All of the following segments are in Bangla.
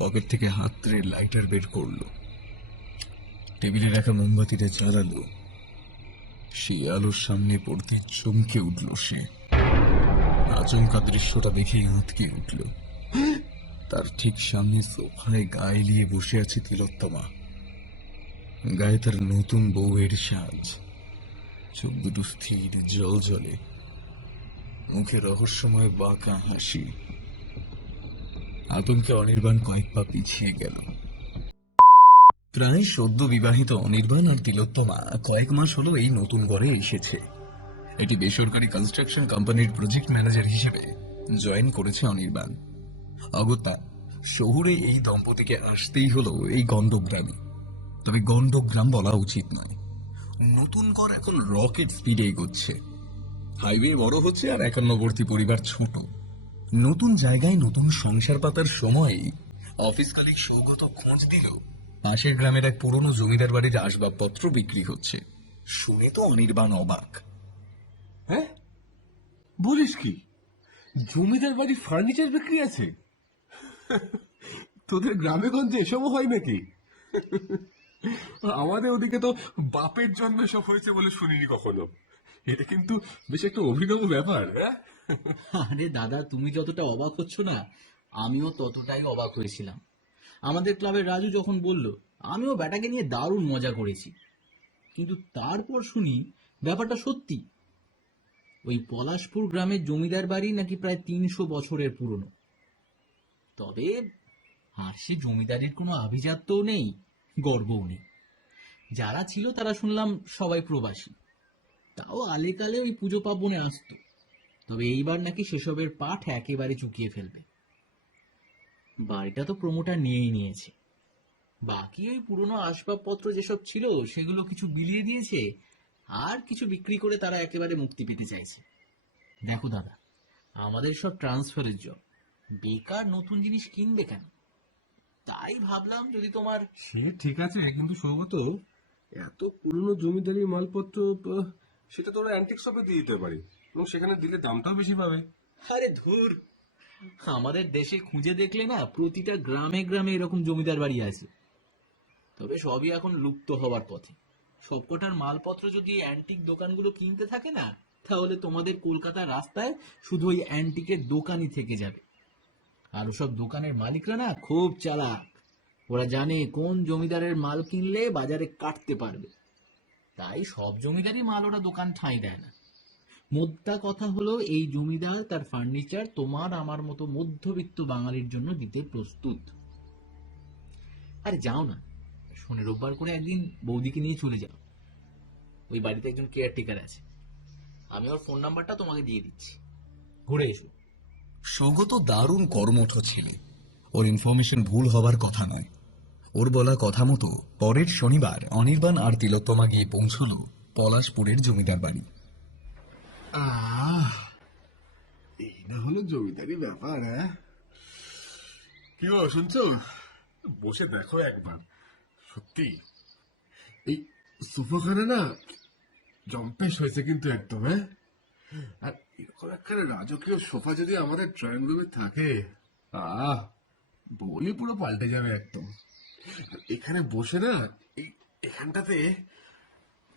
পকেট থেকে হাত ধরে লাইটার বের করলো, টেবিলে রাখা মোমবাতিটা জ্বালালো। সেই আলোর সামনে পড়তে চমকে উঠল সে। আচমকা দৃশ্যটা দেখেই উৎকে উঠল। তার ঠিক সামনে সোফায় গায়ে লিয়ে বসে আছে তিলোত্তমা। গায়ে তার নতুন বউয়ের সাজ, চোখ দুটো স্থির জল জলে, মুখে রহস্যময় বাঁকা হাসি। আতঙ্কে অনির্বাণ কয়েক পা পিছিয়ে গেল। প্রায় সদ্য বিবাহিত অনির্বাণ আর তিলোত্তমা কয়েক মাস হলো এই নতুন ঘরে এসেছে। এটি বেসরকারি কনস্ট্রাকশন কোম্পানির প্রজেক্ট ম্যানেজার হিসেবে জয়েন করেছে অনির্বাণ। অগত্যা শহুরে এই দম্পতিকে আসতেই হলো এই গণ্ডগ্রামে। তবে গণ্ডগ্রাম বলা উচিত নয়, নতুন ঘর এখন রকেট স্পিডে এগোচ্ছে। হাইওয়ে বড় হচ্ছে আর একান্নবর্তী পরিবার ছোট। নতুন জায়গায় নতুন সংসার পাতার সময় অফিস কালিক সৌগত খোঁজ দিল পাশের গ্রামের এক পুরনো জমিদার বাড়ির আসবাবপত্র বিক্রি হচ্ছে। শুনে তো অনির্বাণ অবাক। হ্যাঁ, বলিস কি? জমিদার বাড়ি ফার্নিচার বিক্রি আছে? তোদের গ্রামে গঞ্জে এসবও হয় নাকি? আমাদের ওদিকে তো বাপের জন্ম এসব হয়েছে বলে শুনিনি কখনো। এটা কিন্তু বেশ একটা অভিনব ব্যাপার। হ্যাঁ, আরে দাদা, তুমি যতটা অবাক হচ্ছ না, আমিও ততটাই অবাক হয়েছিলাম। আমাদের ক্লাবের রাজু যখন বলল, আমিও ব্যাটাকে নিয়ে দারুণ মজা করেছি। কিন্তু তারপর শুনি ব্যাপারটা সত্যি। ওই পলাশপুর গ্রামের জমিদার বাড়ি নাকি প্রায় 300 বছরের পুরনো। তবে আর সে জমিদারির কোনো আভিজাত্যও নেই, গর্বও নেই। যারা ছিল তারা শুনলাম সবাই প্রবাসী, তাও আলেকালে ওই পুজো পার্বণে আসতো। তবে এইবার নাকি সেসবের পাঠ একেবারে চুকিয়ে ফেলবে। বাড়িটা তো প্রমোটার নিয়েই নিয়েছে। বাকি ওই পুরনো আসবাবপত্র যেসব ছিল সেগুলো কিছু বিলিয়ে দিয়েছে, আর কিছু বিক্রি করে তারা একেবারে মুক্তি পেতে চাইছে। দেখো দাদা, আমাদের সব ট্রান্সফারের জব, বেকার নতুন জিনিস কিনবে কেন? তাই ভাবলাম যদি তোমার... সে ঠিক আছে, কিন্তু সৌগত, এত পুরনো জমিদারি মালপত্র সেটা তোরা অ্যান্টিক শপে দিয়ে দিতে পারি, এবং সেখানে দিলে দামটাও বেশি পাবে। আরে ধুর, আমাদের দেশে খুঁজে দেখলে না প্রতিটা গ্রামে গ্রামে এরকম জমিদার বাড়ি আছে। তবে সবই এখন লুপ্ত হবার পথে। সবকটার মালপত্র যদি অ্যান্টিক দোকানগুলো কিনতে থাকে না, তাহলে তোমাদের কলকাতার রাস্তায় শুধু ওই অ্যান্টিকের দোকানই থেকে যাবে। আর ওসব দোকানের মালিকরা না খুব চালাক। ওরা জানে কোন জমিদারের মাল কিনলে বাজারে কাটতে পারবে, তাই সব জমিদারই মাল ওরা দোকান ঠাঁই দেয় না। মোদ্দা কথা হলো, এই জমিদার তার ফার্নিচার তোমার আমার মতো মধ্যবিত্ত বাঙালির জন্য দিতে প্রস্তুত। আরে যাও না, শনি রোববার করে একদিন বৌদিকে নিয়ে চলে যাও। ওই বাড়িতে একজন কেয়ারটেকার আছে, আমি ওর ফোন নাম্বারটা তোমাকে দিয়ে দিচ্ছি, ঘুরে এসো। সৌগত দারুণ কর্মঠ ছেলে, ওর ইনফরমেশন ভুল হবার কথা নয়। ওর বলা কথা মতো পরের শনিবার অনির্বাণ আর তিলোত্তমা গিয়ে পৌঁছল পলাশপুরের জমিদার বাড়ি। এই না হলো জমিদারি ব্যাপার। হ্যাঁ, কি গো, শুনছো? বসে দেখো একবার, সত্যি এই সোফাখানে না জম্পেশ হয়েছে কিন্তু একদম। হ্যাঁ, আর এরকম একটা রাজকীয় সোফা যদি আমাদের ড্রয়িং রুমে থাকে, বলি পুরো পাল্টে যাবে একদম। আর এখানে বসে না, এখানটাতে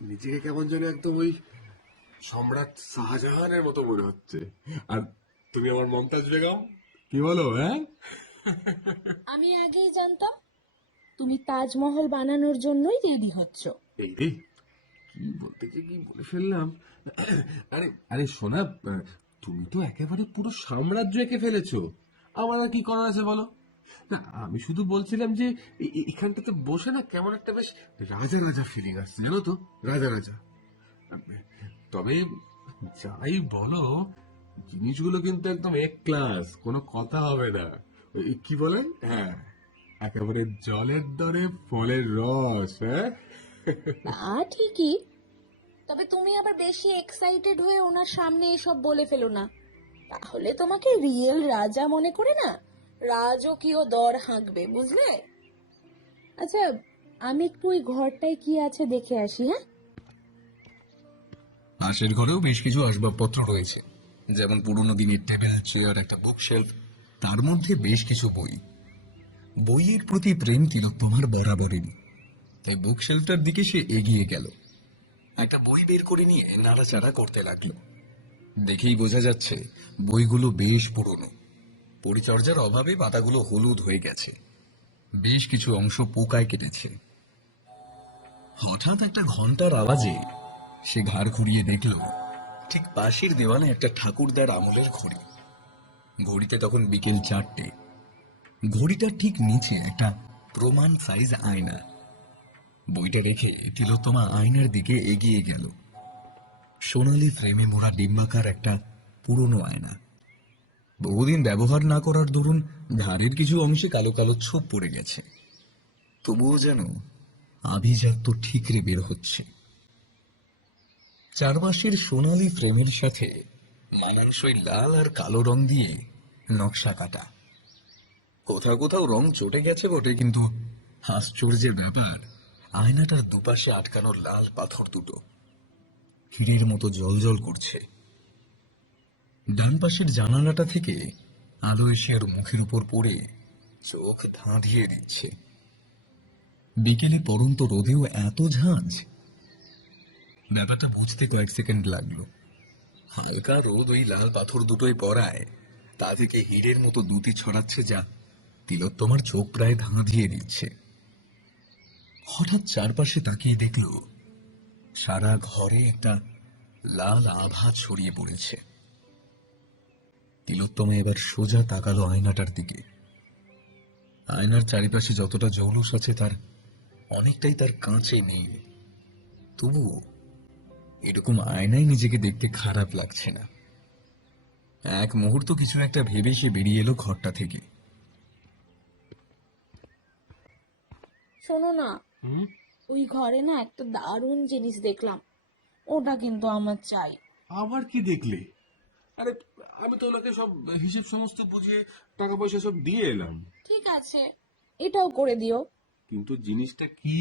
নিজেকে কেমন যেন একদম ওই সম্রাট শাহজাহানের মতো মনে হচ্ছে। আর তুমি আমার মমতাজ বেগম, কি বলো? হ্যাঁ, আমি আগেই জানতাম তুমি তাজমহল বানানোর জন্যই রেডি হচ্ছ। এই রে, কি বলতে যে কি বলে ফেললাম। আরে আরে শোনা, তুমি তো একেবারে পুরো সাম্রাজ্য এঁকে ফেলেছো, আমার আর কি করার আছে বলো? না, আমি শুধু বলছিলাম যে এখানটাতে বসে না কেমন একটা বেশ রাজা রাজা ফিলিং আসছে, জানো তো, রাজা রাজা। তবে যাই বলো, জিনিসগুলো কিন্তু একদম এক ক্লাস, কোনো কথা হবে না। কি বলে, হ্যাঁ, একেবারে জলের দরে ফলের রস। হ্যাঁ, তা ঠিকই, তবে তুমি আবার বেশি এক্সাইটেড হয়ে ওনার সামনে এসব বলে ফেলো না, তাহলে তোমাকে রিয়েল রাজা মনে করে না রাজকীয় দর হাঁকবে, বুঝলে? আচ্ছা, আমি একটু ওই ঘরটায় কি আছে দেখে আসি। হ্যাঁ, পাশের ঘরেও বেশ কিছু আসবাবপত্র রয়েছে, যেমন পুরনো দিনের টেবিল, চেয়ার, একটা বুক শেলফ, তার মধ্যে বেশ কিছু বই। বইয়ের প্রতি প্রেম তিলোত্তমার বরাবরেরই, তাই বুক শেলফটার দিকে সে এগিয়ে গেল। একটা বই বের করে নিয়ে নাড়াচাড়া করতে লাগলো। দেখেই বোঝা যাচ্ছে বইগুলো বেশ পুরনো, পরিচর্যার অভাবে পাতাগুলো হলুদ হয়ে গেছে, বেশ কিছু অংশ পোকায় কেটেছে। হঠাৎ একটা ঘন্টার আওয়াজে সে ঘাড় ঘুরিয়ে দেখল ঠিক পাশের দেওয়ালে একটা ঠাকুরদার আমলের ঘড়ি। ঘড়িতে তখন বিকেল 4টে। ঘড়িটার ঠিক নিচে একটা প্রমাণ সাইজ আয়না। বইটা রেখে তিলোত্তমা আয়নার দিকে এগিয়ে গেল। সোনালি ফ্রেমে মোড়া ডিম্বাকার একটা পুরনো আয়না। বহুদিন ব্যবহার না করার দরুন ধারের কিছু অংশে কালো কালো ছোপ পড়ে গেছে, তবুও যেন আভিজাত্য ঠিকরে বের হচ্ছে। চারপাশের সোনালি ফ্রেমের সাথে মানানসই লাল আর কালো রং দিয়ে নকশা কাটা। কোথাও কোথাও রং চটে গেছে বটে, কিন্তু আশ্চর্যের ব্যাপার, আয়নাটার দুপাশে আটকানো লাল পাথর দুটো হীরের মতো জ্বলজ্বল করছে। ডান পাশের জানালাটা থেকে আলো এসে ওর মুখের উপর পড়ে চোখ ধাঁধিয়ে দিচ্ছে। বিকেলে পড়ন্ত রোদেও এত ঝাঁঝ, ব্যাপারটা বুঝতে কয়েক সেকেন্ড লাগলো। হালকা রোদ ওই লাল পাথর দুটোই পড়ায় তা থেকে হীরের মতো দুতি ছড়াচ্ছে, যা তিলোত্তমার চোখ প্রায় ধাঁধিয়ে দিচ্ছে। হঠাৎ চারপাশে তাকিয়ে দেখল সারা ঘরে একটা লাল আভা ছড়িয়ে পড়েছে। তিলোত্তমা এবার সোজা তাকালো আয়নাটার দিকে। আয়নার চারিপাশে যতটা জৌলুস আছে তার অনেকটাই তার কাঁচে নেই। তবুও এরকম আয়নায় নিজেকে দেখতে খারাপ লাগছে না। এক মুহূর্ত কিছু একটা ভেবে সে বেরিয়ে এলো ঘরটা থেকে। শোনো না, ওই ঘরে না একটা দারুণ জিনিস দেখলাম, ওটা কিন্তু আমার চাই। আবার কি দেখলে? আরে আমি তো ওনাকে সব হিসেব সমস্ত বুঝিয়ে টাকা পয়সা সব দিয়ে এলাম। ঠিক আছে, এটাও করে দিও। কিন্তু জিনিসটা কি?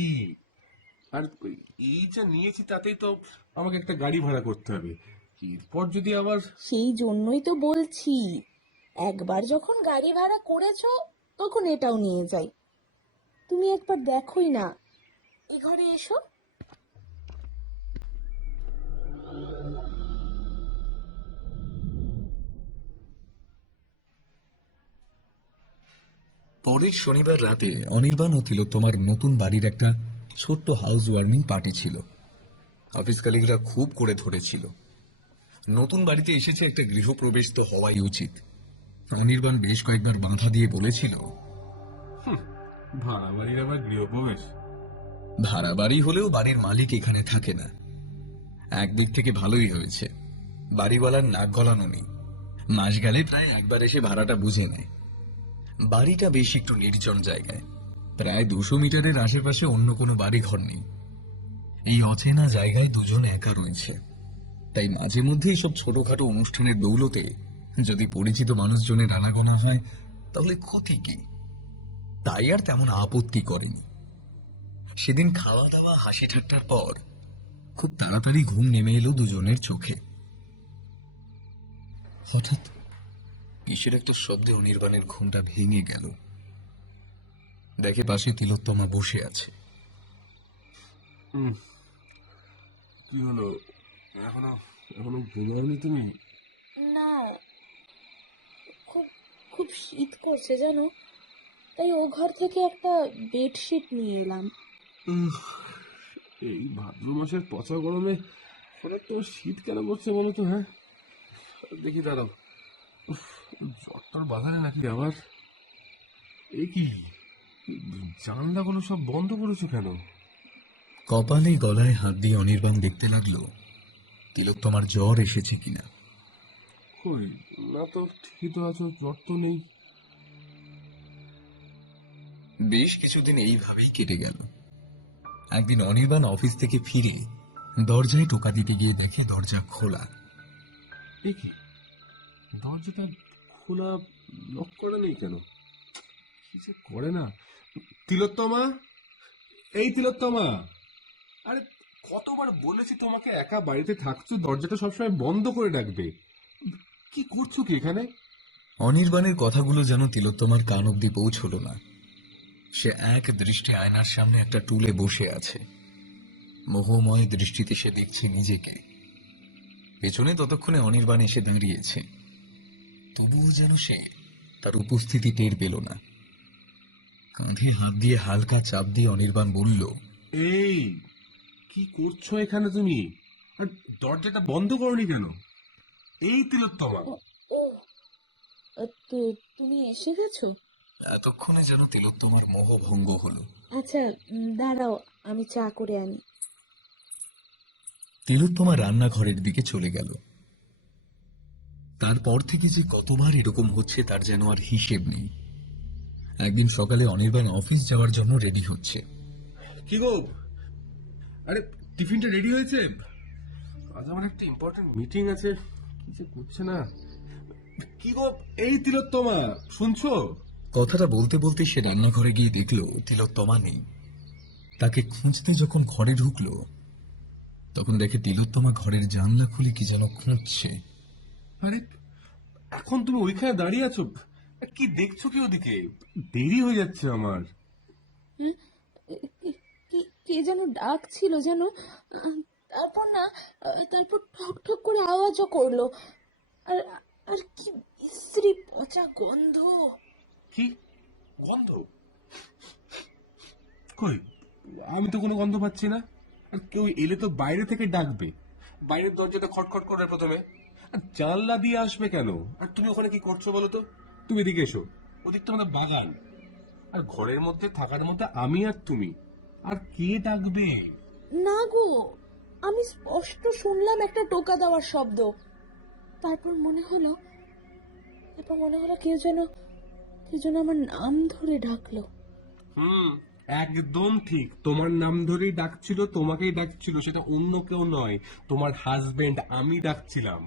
আর এই যা নিয়েছি তাতেই তো আমাকে একটা গাড়ি ভাড়া করতে হবে। এরপর যদি আবার সেই জন্যই তো বলছি, একবার যখন গাড়ি ভাড়া করেছো তখন এটাও নিয়ে যাই। তুমি একবার দেখোই না, এ ঘরে এসো। পরের শনিবার রাতে অনির্বাণ ও তিলোত্তমার নতুন বাড়ির একটা ছোট্ট হাউস ওয়ার্মিং পার্টি ছিল। অফিস কলিগরা খুব করে ধরেছিল, নতুন বাড়িতে এসেছে, একটা গৃহপ্রবেশ তো হওয়াই উচিত। অনির্বাণ বেশ কয়েকবার বাধা দিয়ে বলেছিল, ভাড়া বাড়ির আবার গৃহপ্রবেশ? ভাড়া বাড়ি হলেও বাড়ির মালিক এখানে থাকে না। একদিক থেকে ভালোই হয়েছে, বাড়িওয়ালার নাক গলানো নেই। মাস গেলে প্রায় একবার এসে ভাড়াটা বুঝে নেয়। বাড়িটা বেশ একটু নির্জন জায়গায়, প্রায় 200 মিটারের আশেপাশে অন্য কোনো বাড়ি ঘর নেই। এই অচেনা জায়গায় দুজন একা রয়েছে, তাই মাঝে মধ্যে এইসব ছোটখাটো অনুষ্ঠানের দৌলতে যদি পরিচিত মানুষজনের আনাগোনা হয় তাহলে ক্ষতি কি, তাই আর তেমন আপত্তি করেনি। সেদিন খাওয়া দাওয়া হাসি ঠাট্টার পর খুব তাড়াতাড়ি ঘুম নেমে এলো দুজনের চোখে। হঠাৎ কিসের একটা শব্দে অনির্বাণের ঘুমটা ভেঙে গেল। দেখে পাশে তিলোত্তমা বসে আছে। কি হলো? এখনো এখনো ঘুমাওনি তুমি? না, খুব খুব শীত করছে জানো, তাই ও ঘর থেকে একটা বেডশিট নিয়ে এলাম। এই ভাদ্র মাসের পচা গরমে হঠাৎ তো শীত কেন করছে বলো তো? হ্যাঁ, দেখি দাঁড়াও। জ্বরটার বাজারে নাকি আবার? এ কি, জানলাগুলো সব বন্ধ করেছো কেন? কপালে গলায় হাত দিয়ে অনির্বাণ দেখতে লাগলো তিলোত্তমার জ্বর এসেছে কিনা। কই না তো, ঠিকই তো আছো, জ্বর তো নেই। বেশ কিছুদিন এইভাবেই কেটে গেল। একদিন অনির্বাণ অফিস থেকে ফিরে দরজায় টোকা দিতে গিয়ে দেখে দরজা খোলা। এ কি, দরজাটা খোলা, লক করা নেই কেন? কি যে করে না। তিলোত্তমা, এই তিলোত্তমা, আরে কতবার বলেছি তোমাকে একা বাড়িতে থাকছো, দরজাটা সবসময় বন্ধ করে রাখবে। কি করছো কি এখানে? অনির্বাণের কথাগুলো যেন তিলোত্তমার কান অব্দি পৌঁছল না। সে এক দৃষ্টি আয়নার সামনে একটা টুলে বসে আছে। মোহময় দৃষ্টিতে সে দেখছে নিজেকে। পেছনে ততক্ষণে অনির্বাণ এসে দাঁড়িয়েছে। তবুও যেন সে তার উপস্থিতি টের পেল না। কাঁধে হাত দিয়ে হালকা চাপ দিয়ে অনির্বাণ বলল, এই, কি করছো এখানে তুমি? আর দরজাটা বন্ধ করনি কেন? এই তিলোত্তমা। ও, তুমি এসে গেছো? এতক্ষণে যেন তিলোত্তমার মোহভঙ্গ হলো। আচ্ছা, দাঁড়াও, আমি চা করে আনি। তিলোত্তমা রান্নাঘরের দিকে চলে গেল। তারপর থেকে যে কতবার এরকম হচ্ছে তার যেন আর হিসেব নেই। একদিন সকালে অনির্বাণ অফিস যাওয়ার জন্য রেডি হচ্ছে। কি গো? আরে, টিফিনটা রেডি হয়েছে? আজ আমার একটা ইম্পর্টেন্ট মিটিং আছে, কি যে করছে না। কি গো, এই তিলোত্তমা, শুনছো? কথাটা বলতে বলতে সে রান্নাঘরে গিয়ে দেখল তিলোত্তমা নেই। তাকে খুঁজতে যখন ঘরে ঢুকলো তখন দেখে তিলোত্তমা ঘরের জানলা খুলে কি যেন খুঁজছে। আরে, এখন তুমি ওইখানে দাঁড়িয়ে আছো? কি দেখছো কি ওদিকে? দেরি হয়ে যাচ্ছে আমার। কে যেন ডাকছিল যেন, তারপর না, তারপর ঠক ঠক করে আওয়াজও করলো। আর আর কি বিশ্রী পচা গন্ধ! কি গন্ধ? কই, আমি তো কোনো গন্ধ পাচ্ছি না। আর কেউ এলে তো বাইরে থেকে ডাকবে। বাইরের দরজাটা খটখট করে প্রথমে, আর জানলা দিয়ে আসবে কেন? আর তুমি ওখানে কি করছো বলো তো? তুমি এদিকে এসো, ওদিকটা আমাদের বাগান। আর ঘরের মধ্যে থাকার মধ্যে আমি আর তুমি, আর কে ডাকবে? না গো, আমি স্পষ্ট শুনলাম একটা টোকা দেওয়ার শব্দ। তারপর মনে হলো কেউ যেন আমার নাম ধরে ডাকলো। একদম ঠিক, তোমার নাম ধরেই ডাকছিল, তোমাকেই ডাকছিল, সেটা অন্য কেউ নয়, তোমার হাজবেন্ড। আমি ডাকছিলাম।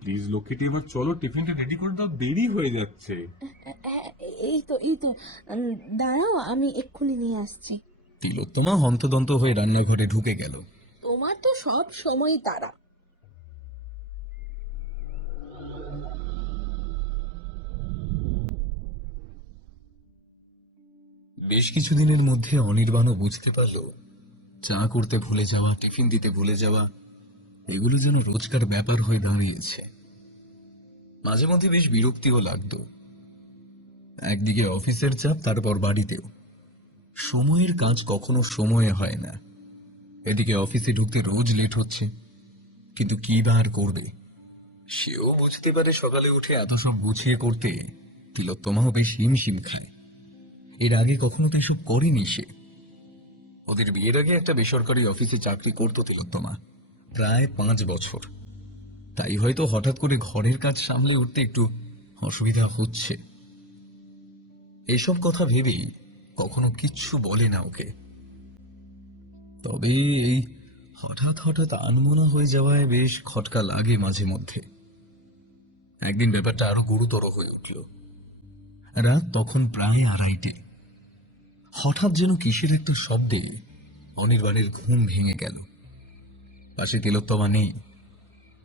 প্লিজ লক্ষ্মীটি, এবার চলো, টিফিনটা রেডি করে দাও, দেরি হয়ে যাচ্ছে। হ্যাঁ, এই তো, দাঁড়াও, আমি এক্ষুনি নিয়ে আসছি। তিলোত্তমা হন্তদন্ত হয়ে রান্নাঘরে ঢুকে গেল। তোমার তো সব সময় তারা। বেশ কিছুদিনের মধ্যে অনির্বাণও বুঝতে পারল চা করতে ভুলে যাওয়া, টিফিন দিতে ভুলে যাওয়া এগুলো যেন রোজকার ব্যাপার হয়ে দাঁড়িয়েছে। মাঝে মধ্যে বেশ বিরক্তিও লাগতো। একদিকে অফিসের চাপ, তারপর বাড়িতেও। সময়ের কাজ কখনো সময়ে হয় না। এদিকে অফিসে ঢুকতে রোজ লেট হচ্ছে, কিন্তু কি বা আর করবে। সেও বুঝতে পারে সকালে উঠে এত সব গুছিয়ে করতে তিলোত্তমাও বেশ হিমশিম খায়। এর আগে কখনো তো এসব করেনি সে। ওদের বিয়ের আগে একটা বেসরকারি অফিসে চাকরি করত তিলোত্তমা, প্রায় 5 বছর। তাই হয়তো হঠাৎ করে ঘরের কাজ সামলে উঠতে একটু অসুবিধা হচ্ছে। এসব কথা ভেবেই কখনো কিচ্ছু বলে না ওকে। তবে এই হঠাৎ হঠাৎ আনমনা হয়ে যাওয়ায় বেশ খটকা লাগে মাঝে মধ্যে। একদিন ব্যাপারটা আরো গুরুতর হয়ে উঠল। রাত তখন প্রায় 2:30। হঠাৎ যেন কিসের একটা শব্দে অনির্বাণের ঘুম ভেঙে গেল। পাশে তিলোত্তমা নেই।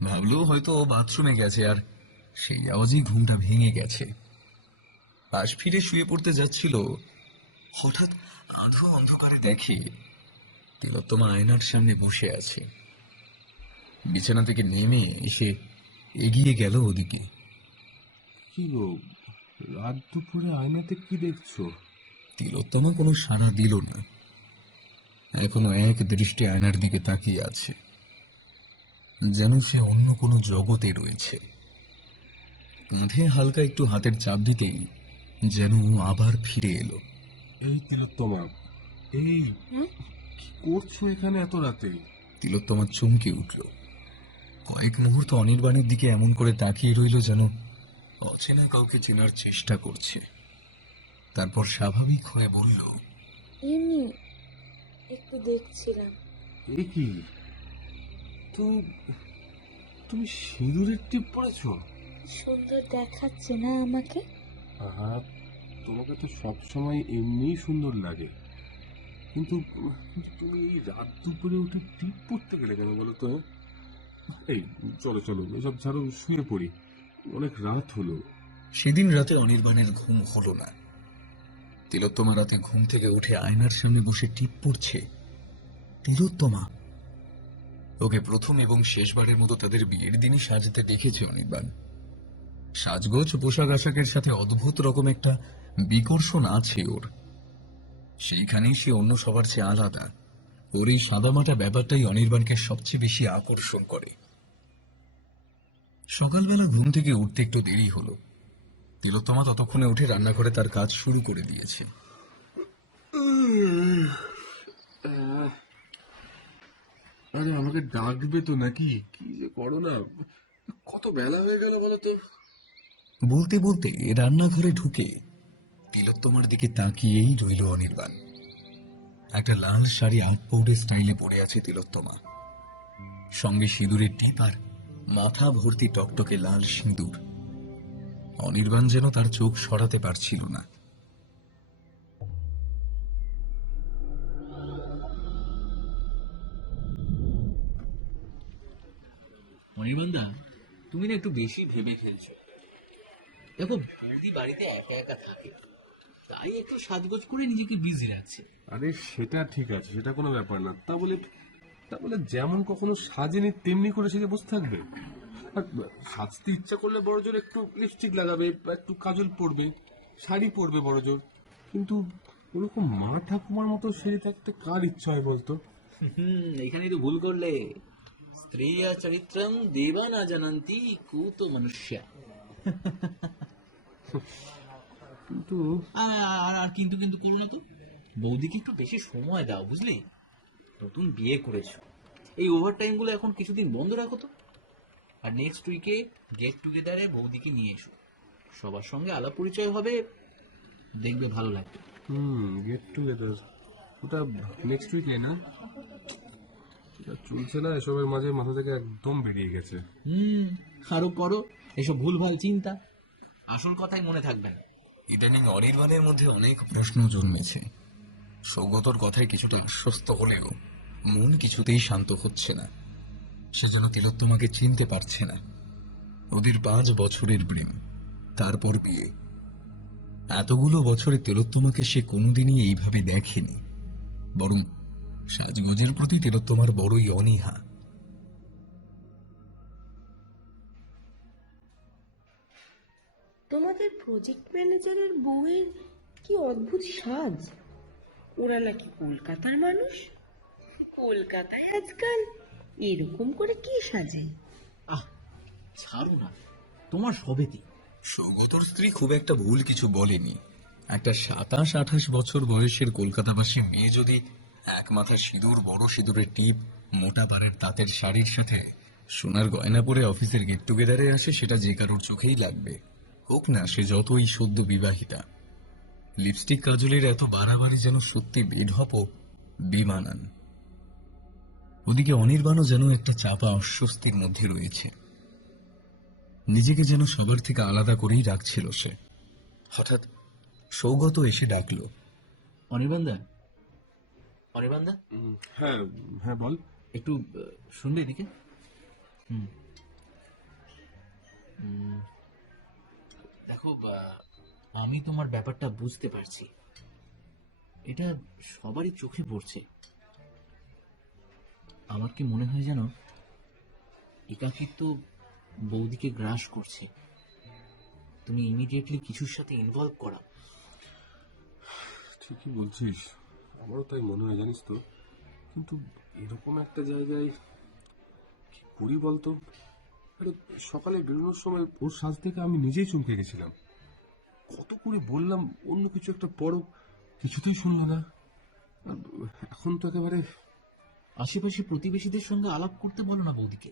ভাবলো হয়তো ও বাথরুমে গেছে, আর সেই আওয়াজেই ঘুমটা ভেঙে গেছে। পাশ ফিরে শুয়ে পড়তে যাচ্ছিল, হঠাৎ আধো অন্ধকারে দেখে তিলোত্তমা আয়নার সামনে বসে আছে। বিছানা থেকে নেমে এসে এগিয়ে গেল ওদিকে। কি গো, রাত দুপুরে আয়নাতে কি দেখছো? তিলোত্তমা কোনো সাড়া দিল না। এখনো এক দৃষ্টি আয়নার দিকে তাকিয়ে আছে, যেন সে অন্য কোনো জগতে রয়েছে। কাঁধে হালকা একটু হাতের চাপ দিতেই যেন ও আবার ফিরে এলো। এই তিলোত্তমা, এই, কি করছো এখানে এত রাতে? তিলোত্তমা চমকে উঠল। কয়েক মুহূর্ত অনির্বাণের দিকে এমন করে তাকিয়ে রইল যেন অচেনা কাউকে চেনার চেষ্টা করছে। তারপর স্বাভাবিক হয়ে বলল, এমনি একটু দেখছিলাম। এ কি, তো তুমি সিঁদুরের টিপ পরেছো? সুন্দর দেখাচ্ছে না আমাকে? আহা, তোমাকে তো সবসময় এমনিই সুন্দর লাগে, কিন্তু কিন্তু তুমি এই রাত দুপুরে উঠে টিপ পড়তে গেলে কেন বলো তো? এই, চলো চলো, এসব ছাড়ো, শুয়ে পড়ি, অনেক রাত হলো। সেদিন রাতে অনির্বাণের ঘুম হলো না। তিলোত্তমা রাতে ঘুম থেকে উঠে আয়নার সামনে বসে টিপ পড়ছে। তিলোত্তমা ওকে প্রথম এবং শেষবারের মতো তাদের বিয়ের দিনই সাজতে দেখেছে অনির্বাণ। সাজগোজ পোশাক আশাকের সাথে অদ্ভুত রকম একটা বিকর্ষণ আছে ওর। সেইখানেই সে অন্য সবার চেয়ে আলাদা। ওর এই সাদামাটা ব্যাপারটাই অনির্বাণকে সবচেয়ে বেশি আকর্ষণ করে। সকালবেলা ঘুম থেকে উঠতে একটু দেরি হলো। তিলোত্তমা ততক্ষণে উঠে রান্নাঘরে তার কাজ শুরু করে দিয়েছে। আরে আমাকে ডাকবে তো নাকি? কি যে করো না, কত বেলা হয়ে গেল বলো তো। বলতে বলতে রান্নাঘরে ঢুকে তিলোত্তমার দিকে তাকিয়েই রইল অনির্বাণ। একটা লাল শাড়ি আউটপোর্টে স্টাইলে পরে আছে তিলোত্তমা, সঙ্গে সিঁদুরের টিপ আর মাথা ভর্তি টকটকে লাল সিঁদুর। অনির্বাণ যেন তার চোখ সরাতে পারছিল না। অনির্বাণদা, তুমি না একটু বেশি ভেবে ফেলছো। দেখো, বৌদি বাড়িতে একা একা থাকে, তাই একটু সাজগোজ করে নিজেকে বিজি রাখছে। আরে সেটা ঠিক আছে, সেটা কোনো ব্যাপার না। তা বলে যেমন কখনো সাজেনি তেমনি করে সেজে বসে থাকবে? আর সাজতে ইচ্ছা করলে বড় জোর একটু লিপস্টিক লাগাবে, বা একটু কাজল পরবে, শাড়ি পরবে বড় জোর। কিন্তু ওরকম মা ঠাকুমার মতো সেজে থাকতে কার ইচ্ছা হয় বলতো? এখানেই তো ভুল করলে। স্ত্রিয়া চরিত্রম দেবা না জানান্তি কুতো মনুষ্যা। কিন্তু আর আর কিন্তু কিন্তু করো না তো। বৌদিকে একটু বেশি সময় দাও, বুঝলি? নতুন বিয়ে করেছো, এই ওভারটাইম গুলো এখন কিছুদিন বন্ধ রাখো তো। আর নেক্সট উইকে গেট টুগেদারে বৌদিকে নিয়ে এসো, সবার সঙ্গে আলাপ পরিচয় হবে, দেখবে ভালো লাগবে। গেট টুগেদার ওটা নেক্সট উইকে না? এটা চলছে না, এসবের মাঝে মাথা থেকে একদম বেরিয়ে গেছে। আরো করো এসব ভুলভাল চিন্তা, আসল কথাই মনে থাকবে না। ইদানিং অনির্বাণের মধ্যে অনেক প্রশ্ন জন্মেছে। সৌগতর কথায় কিছুটা আশ্বস্ত হলেও মন কিছুতেই শান্ত হচ্ছে না। সে যেন তিলোত্তমাকে চিনতে পারছে না। ওদের 5 বছরের প্রেম, তারপর বিয়ে। এতগুলো বছরে তিলোত্তমাকে সে কোনোদিনই এইভাবে দেখেনি। বরং সাজগোজের প্রতি তিলোত্তমার বড়ই অনীহা। তোমাদের প্রজেক্ট ম্যানেজারের বউয়ের কি অদ্ভুত সাজ! ওরা নাকি কলকাতার মানুষ। কলকাতায় আজকাল এরকম করে কে সাজে? আহ, ছাড়ো না, তোমার সবেতি। সৌগতর স্ত্রী খুব একটা ভুল কিছু বলেনি। একটা 27-28 বছর বয়সের কলকাতাবাসী মেয়ে যদি এক মাথা সিঁদুর, বড় সিঁদুরের টিপ, মোটা পাড়ের তাঁতের শাড়ির সাথে সোনার গয়না পরে অফিসের গেট টুগেদারে আসে, সেটা যে কারোর চোখেই লাগবে, হোক না সে যতই সদ্য বিবাহিতা। লিপস্টিক কাজলের এত বাড়াবাড়ি যেন সত্যি বেঢপ ও বেমানান। ওদিকে অনির্বাণও যেন একটা চাপা অস্বস্তির মধ্যে রয়েছে। নিজেকে যেন সবার থেকে আলাদা করেই রাখছিল সে। হঠাৎ সৌগত এসে ডাকলো, অনির্বাণদা, অনির্বাণদা, হ্যাঁ হ্যাঁ বল। একটু শুনবে এদিকে? হুম দেখো, আমি তোমার ব্যাপারটা বুঝতে পারছি। এটা সবারই চোখে পড়ছে। আমার কি মনে হয় জানো, একাকিত্ব বৌদিকে গ্রাস করছে। তুমি ইমিডিয়েটলি কিছুর সাথে ইনভলভ করা। ঠিকই বলছিস, আমারও তাই মনে হয় জানিস তো। কিন্তু এরকম একটা জায়গায় কি করি বলতো? আরে সকালে বেরোনোর সময় ওর সাজ থেকে আমি নিজেই চমকে গেছিলাম। কত করে বললাম অন্য কিছু একটা পরো, কিছুতেই শুনলো না। আর এখন তো একেবারে আশেপাশে প্রতিবেশীদের সঙ্গে আলাপ করতে বলো না বৌদিকে।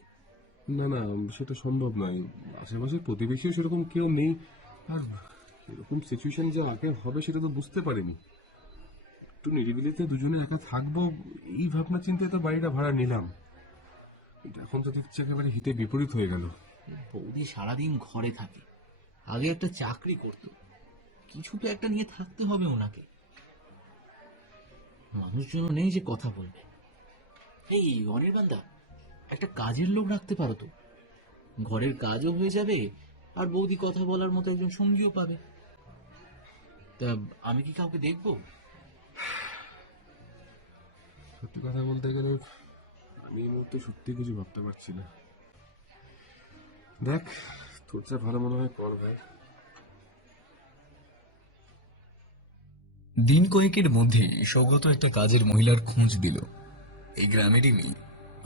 না না, সেটা সম্ভব নয়। আশেপাশের প্রতিবেশীও সেরকম কেউ নেই। আর এরকম সিচুয়েশন যে আগে হবে সেটা তো বুঝতে পারিনি। একটু নিরিবিলিতে দুজনে একা থাকবো, এই ভাবনা চিন্তায় তো বাড়িটা ভাড়া নিলাম। কিন্তু এখন তো দেখছি একেবারে হিতে বিপরীত হয়ে গেল। বৌদি সারাদিন ঘরে থাকে, আগে একটা চাকরি করতো, কিছু তো একটা নিয়ে থাকতে হবে ওনাকে। মানুষজন নেই যে কথা বলবে। এই অনির্বাণদা, একটা কাজের লোক রাখতে পারো তো, ঘরের কাজও হয়ে যাবে আর বৌদি কথা বলার মতো একজন সঙ্গীও পাবে। তা আমি কি কাউকে দেখবো? সত্যি কথা বলতে গেলে আমি এই মুহূর্তে সত্যি কিছু ভাবতে পারছি না। দেখ, তোর যা ভালো মনে হয় কর ভাই। দিন কয়েকের মধ্যে সৌগত একটা কাজের মহিলার খোঁজ দিল। এই গ্রামেরই মেয়ে।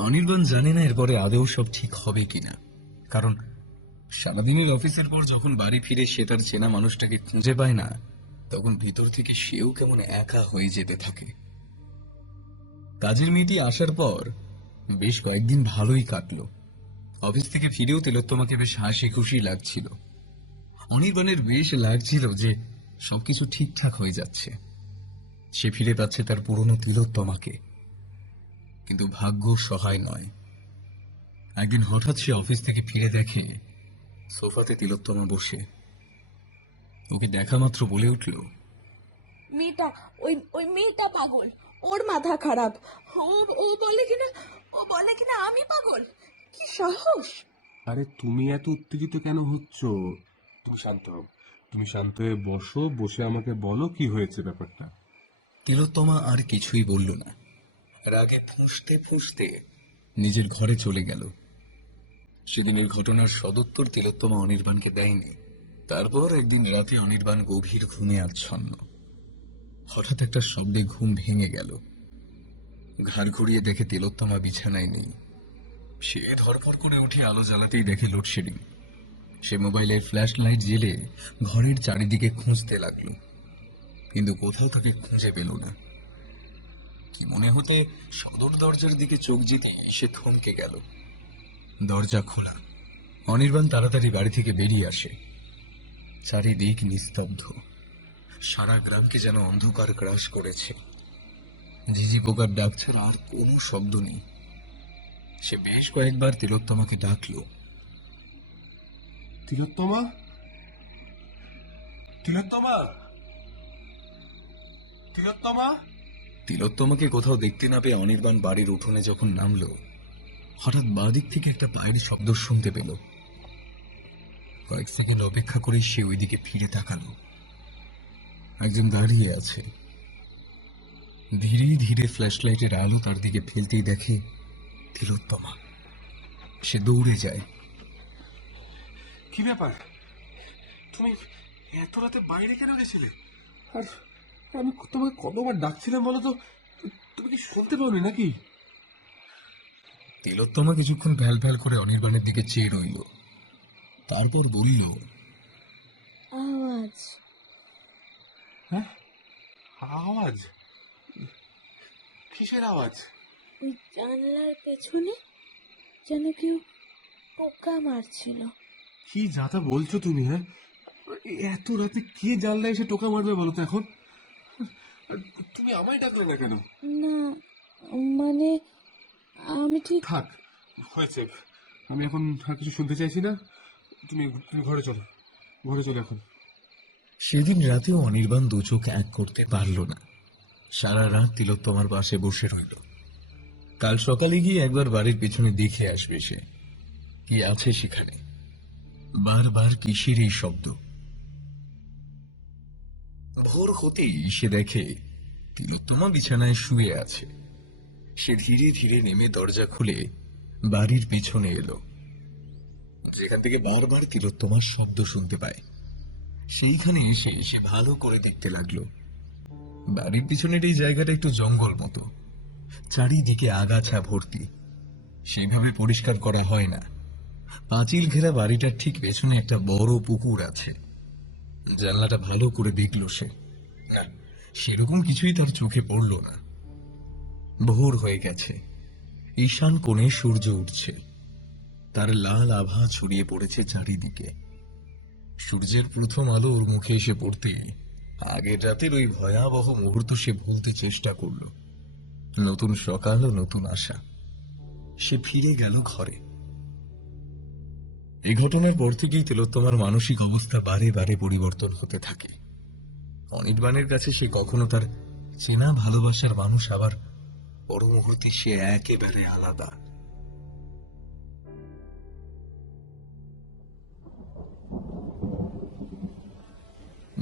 অনির্বাণ জানে না এরপরে আদৌ সব ঠিক হবে কিনা, কারণ সারাদিনের অফিসের পর যখন বাড়ি ফিরে সে তার চেনা মানুষটাকে খুঁজে পায় না, তখন ভিতর থেকে সেও কেমন একা হয়ে যেতে থাকে। কাজের মেয়েটি আসার পর বেশ কয়েকদিন ভালোই কাটলো। অফিস থেকে ফিরেও তিলোত্তমাকে বেশ হাসি খুশি লাগছিল। অনির্বাণের বেশ লাগছিল যে সবকিছু ঠিকঠাক হয়ে যাচ্ছে, সে ফিরে পাচ্ছে তার পুরনো তিলোত্তমাকে। কিন্তু ভাগ্য সহায় নয়। একদিন হঠাৎ সে অফিস থেকে ফিরে দেখে সোফাতে তিলোত্তমা বসে। ওকে দেখা মাত্র বলে উঠল, মেয়েটা, ওই ওই মেয়েটা পাগল, ওর মাথা খারাপ। ও ও বলে কিনা আমি পাগল। কি সাহস! আরে তুমি এত উত্তেজিত কেন হচ্ছ? তুমি শান্ত হও, তুমি শান্ত হয়ে বসো, বসে আমাকে বলো কি হয়েছে ব্যাপারটা। তিলোত্তমা আর কিছুই বলল না। রাগে ফুঁসতে ফুঁসতে নিজের ঘরে চলে গেল। সেদিনের ঘটনার সদুত্তর তিলোত্তমা অনির্বাণকে দেয়নি। তারপর একদিন রাতে অনির্বাণ গভীর ঘুমে আচ্ছন্ন। হঠাৎ একটা শব্দে ঘুম ভেঙে গেল। ঘাড় ঘুরিয়ে দেখে তিলোত্তমা বিছানায় নেই। সে ধরপড় করে উঠে আলো জ্বালাতেই দেখে লোডশেডিং। সে মোবাইলের ফ্ল্যাশ লাইট জেলে ঘরের চারিদিকে খুঁজতে লাগলো, কিন্তু কোথাও তাকে খুঁজে পেল না। কি মনে হতে সদর দরজার দিকে চোখ যেতে সে থমকে গেল। দরজা খোলা। অনির্বাণ তাড়াতাড়ি বাড়ি থেকে বেরিয়ে আসে। চারিদিক নিস্তব্ধ। সারা গ্রামকে যেন অন্ধকার গ্রাস করেছে। ঝিঝি পোকার ডাক ছাড়া আর কোনো শব্দ নেই। সে বেশ কয়েকবার তিলোত্তমাকে ডাকলো। তিলোত্তমা, তিলোত্তমা, তিলোত্তমা। তিলোত্তমাকে কোথাও দেখতে না পেয়ে অনির্বাণ বাড়ির উঠোনে যখন নামলো, হঠাৎ বাঁদিক থেকে একটা পায়ের শব্দ শুনতে পেল। কয়েক সেকেন্ড অপেক্ষা করে সে ওইদিকে ফিরে তাকালো। একজন দাঁড়িয়ে আছে। ধীরে ধীরে ফ্ল্যাশ লাইটের আলো তার দিকে ফেলতেই দেখে তিলোত্তমা। সে দৌড়ে যায়। কি ব্যাপার, তুমি এত রাতে বাইরে কেন গেছিলে? আর আমি তোমাকে কতবার ডাকছিলাম বলো তো, তুমি কি শুনতে পাওনি নাকি? তিলোত্তমা কিছুক্ষণ ভ্যাল ভ্যাল করে অনির্বাণের দিকে চেয়ে রইল। তারপর বলল, আওয়াজ। হ্যাঁ, আওয়াজ? কিসের আওয়াজ? ওই জানলার পেছনে যেন কেউ টোকা মারছিল। কি যাতা বলছো তুমি? হ্যাঁ, এত রাতে কে জানলা এসে টোকা মারবে বলো তো এখন? তুমি আমায় ডাকলে না কেন? না, মানে আমি ঠিক থাক, হয়েছে। আমি এখন আর কিছু শুনতে চাইছি না। তুমি তুমি ঘরে চলো, ঘরে চলো এখন। সেদিন রাতেও অনির্বাণ দু চোখ এক করতে পারল না। সারা রাত তিলোত্তমার পাশে বসে রইল। কাল সকালে গিয়ে একবার বাড়ির পেছনে দেখে আসবে সে, কি আছে সেখানে। বারবার কিসের এই শব্দ। ভোর হতেই সে দেখে তিলোত্তমা বিছানায় শুয়ে আছে। সে ধীরে ধীরে নেমে দরজা খুলে বাড়ির পেছনে এলো, যেখান থেকে বারবার তিলোত্তমার শব্দ শুনতে পায়। সেইখানে এসে সে ভালো করে দেখতে লাগলো। বাড়ির পিছনের এই জায়গাটা একটু জঙ্গল মতো, চারিদিকে আগাছা ভর্তি। সেইভাবে পরিষ্কার করা হয় না। পাঁচিল ঘেরা বাড়িটার ঠিক পেছনে একটা বড় পুকুর আছে। জানলাটা ভালো করে দেখল সে, না, সেরকম কিছুই তার চোখে পড়ল না। ভোর হয়ে গেছে। ঈশান কোণে সূর্য উঠছে। তার লাল আভা ছড়িয়ে পড়েছে চারিদিকে। সূর্যের প্রথম আলো ওর মুখে এসে পড়তে আগের রাতের ওই ভয়াবহ মুহূর্ত সে ভুলতে চেষ্টা করল। নতুন সকাল ও নতুন আশা। সে ফিরে গেল ঘরে। এই ঘটনার পর থেকেই তিলোত্তমার মানসিক অবস্থা বারে বারে পরিবর্তন হতে থাকে। অনির্বাণের কাছে সে কখনো তার চেনা ভালোবাসার মানুষ, আবার পর মুহূর্তে সে একেবারে আলাদা।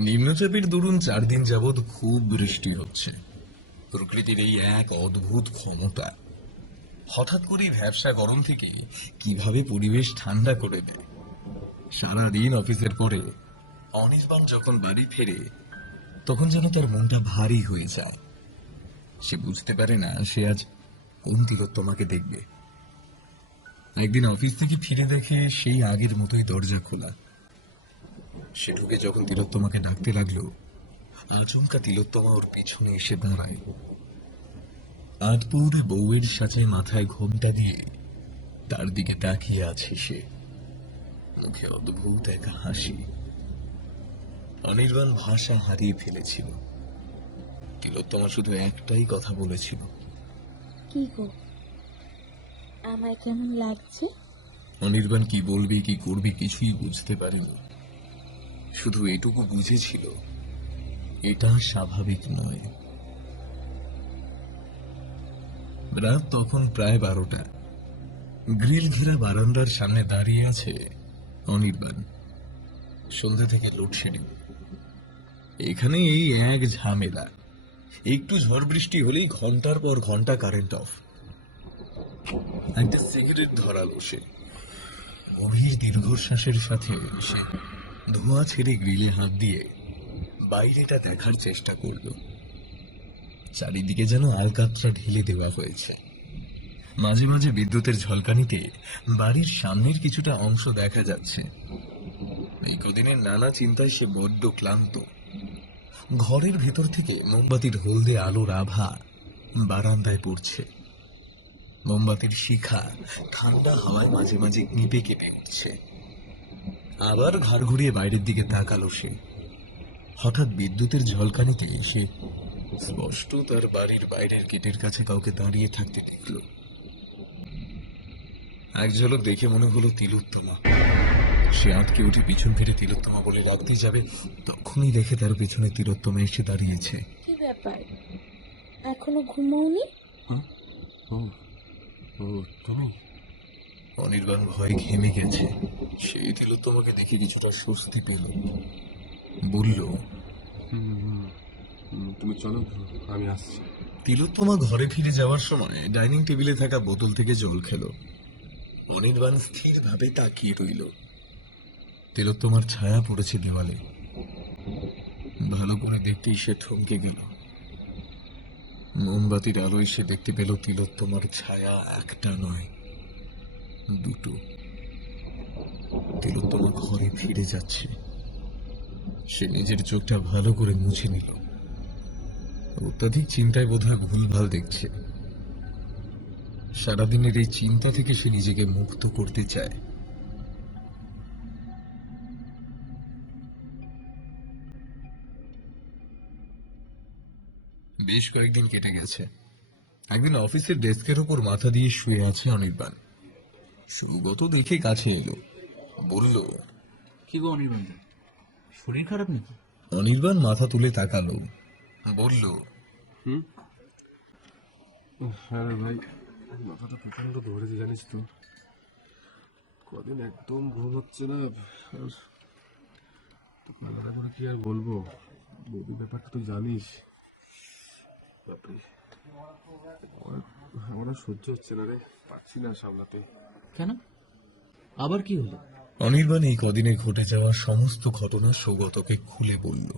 নিম্নচাপের দরুন 4 দিন যাবৎ খুব বৃষ্টি হচ্ছে। প্রকৃতির এই এক অদ্ভুত ক্ষমতা হঠাৎ করে ভ্যাপসা গরম থেকে কিভাবে পরিবেশ ঠান্ডা করে দেয়। সারাদিন অফিসের পরে অনির্বাণ যখন বাড়ি ফেরে তখন যেন তার মনটা ভারী হয়ে যায়। সে বুঝতে পারে না সে আজ কোন তিলোত্তমাকে দেখবে। একদিন অফিস থেকে ফিরে দেখে সেই আগের মতোই দরজা খোলা। সে ঢুকে যখন তিলোত্তমাকে ডাকতে লাগলো, আচমকা তিলোত্তমা ওর পিছনে এসে দাঁড়ায়। আধপুর বউয়ের সাথে মাথায় ঘোমটা দিয়ে তার দিকে তাকিয়ে আছে সে, মুখে অদ্ভুত এক হাসি। অনির্বাণ ভাষা হারিয়ে ফেলেছিল। তিলোত্তমা শুধু একটাই কথা বলেছিল, কি গো, আমায় কেমন লাগছে? অনির্বাণ কি বলবে কি করবে কিছুই বুঝতে পারেনি। শুধু এটুকু বুঝেছিল এটা স্বাভাবিক নয়। রাত তখন প্রায় 12টা। গ্রিল ঘেরা বারান্দার সামনে দাঁড়িয়ে আছে অনির্বাণ। সন্ধ্যা থেকে লোডশেডিং। এখানে এই এক ঝামেলা, একটু ঝড় বৃষ্টি হলেই ঘন্টার পর ঘন্টা কারেন্ট অফ। একটা সিগারেট ধরালো সে। গভীর দীর্ঘশ্বাসের সাথে সে ধোঁয়া ছেড়ে গ্রিলে হাত দিয়ে বাইরেটা দেখার চেষ্টা করল। চারিদিকে যেন আলকাতরা ঢেলে দেওয়া হয়েছে। মাঝে মাঝে বিদ্যুতের ঝলকানিতে বাড়ির সামনের কিছুটা অংশ দেখা যাচ্ছে। এই কদিনের নানা চিন্তায় সে বড্ড ক্লান্ত। ঘরের ভেতর থেকে মোমবাতির হলদে আলোর আভা বারান্দায় পড়ছে। মোমবাতির শিখা ঠান্ডা হাওয়ায় মাঝে মাঝে কেঁপে কেঁপে উঠছে। আবার ঘাড় ঘুরিয়ে বাইরের দিকে তাকালো সে। হঠাৎ বিদ্যুতের ঝলকানিতে সে স্পষ্ট তার বাড়ির বাইরের গেটের কাছে কাউকে দাঁড়িয়ে থাকতে দেখল। এক ঝলক দেখে মনে হলো তিলোত্তমা। সে আটকে উঠে পিছন ফিরে তিলোত্তমা বলে রাখতে যাবে, তখনই দেখে তার পেছনে তিলোত্তমা এসে দাঁড়িয়েছে। কি ব্যাপার, এখনো ঘুমাওনি? ও ও তুমি? অনির্বাণ ভয়ে ঘেমে গেছে। সেই তিলোত্তমাকে দেখে কিছুটা স্বস্তি পেল। বলল, তুমি চলো, আমি আসছি। তিলোত্তমা ঘরে ফিরে যাওয়ার সময় ডাইনিং টেবিলে থাকা বোতল থেকে জল খেল। অনির্বাণ স্থিরভাবে তাকিয়ে রইল। তিলোত্তমার ছায়া পড়েছে দেওয়ালে। ভালো করে দেখতেই সে থমকে গেল। মোমবাতির আলোয় সে দেখতে পেল তিলোত্তমার ছায়া একটা নয়, দুটো। তিলোত্তমা ঘরে ফিরে যাচ্ছে। সে নিজের চোখটা ভালো করে মুছে নিল। অত্যাধিক চিন্তায় বোধহয় ভুলভাল দেখছে। সারাদিনের এই চিন্তা থেকে সে নিজেকে মুক্ত করতে চায়। বেশ কয়েকদিন কেটে গেছে। একদিন অফিসের ডেস্কের উপর মাথা দিয়ে শুয়ে আছে অনির্বাণ। সৌগত দেখে কাছে এলো, বলল, কি গো অনির্বাণ, শরীর খারাপ নাকি? অনির্বাণ মাথা তুলে তাকালো, বলল, হ্যাঁ রে ভাই, মাথাটা প্রচন্ড ধরেছে জানিস তো। কদিন একদম ঘুম হচ্ছে না। আর তোকে আলাদা করে কি আর বলবো, বৌদির ব্যাপারটা তো জানিস। বাপরে, আমার আর সহ্য হচ্ছে না রে, পারছি না সামলাতে। কেন, আবার কি হলো? অনির্বাণ এই কদিনে ঘটে যাওয়া সমস্ত ঘটনা সৌগতকে খুলে বলল।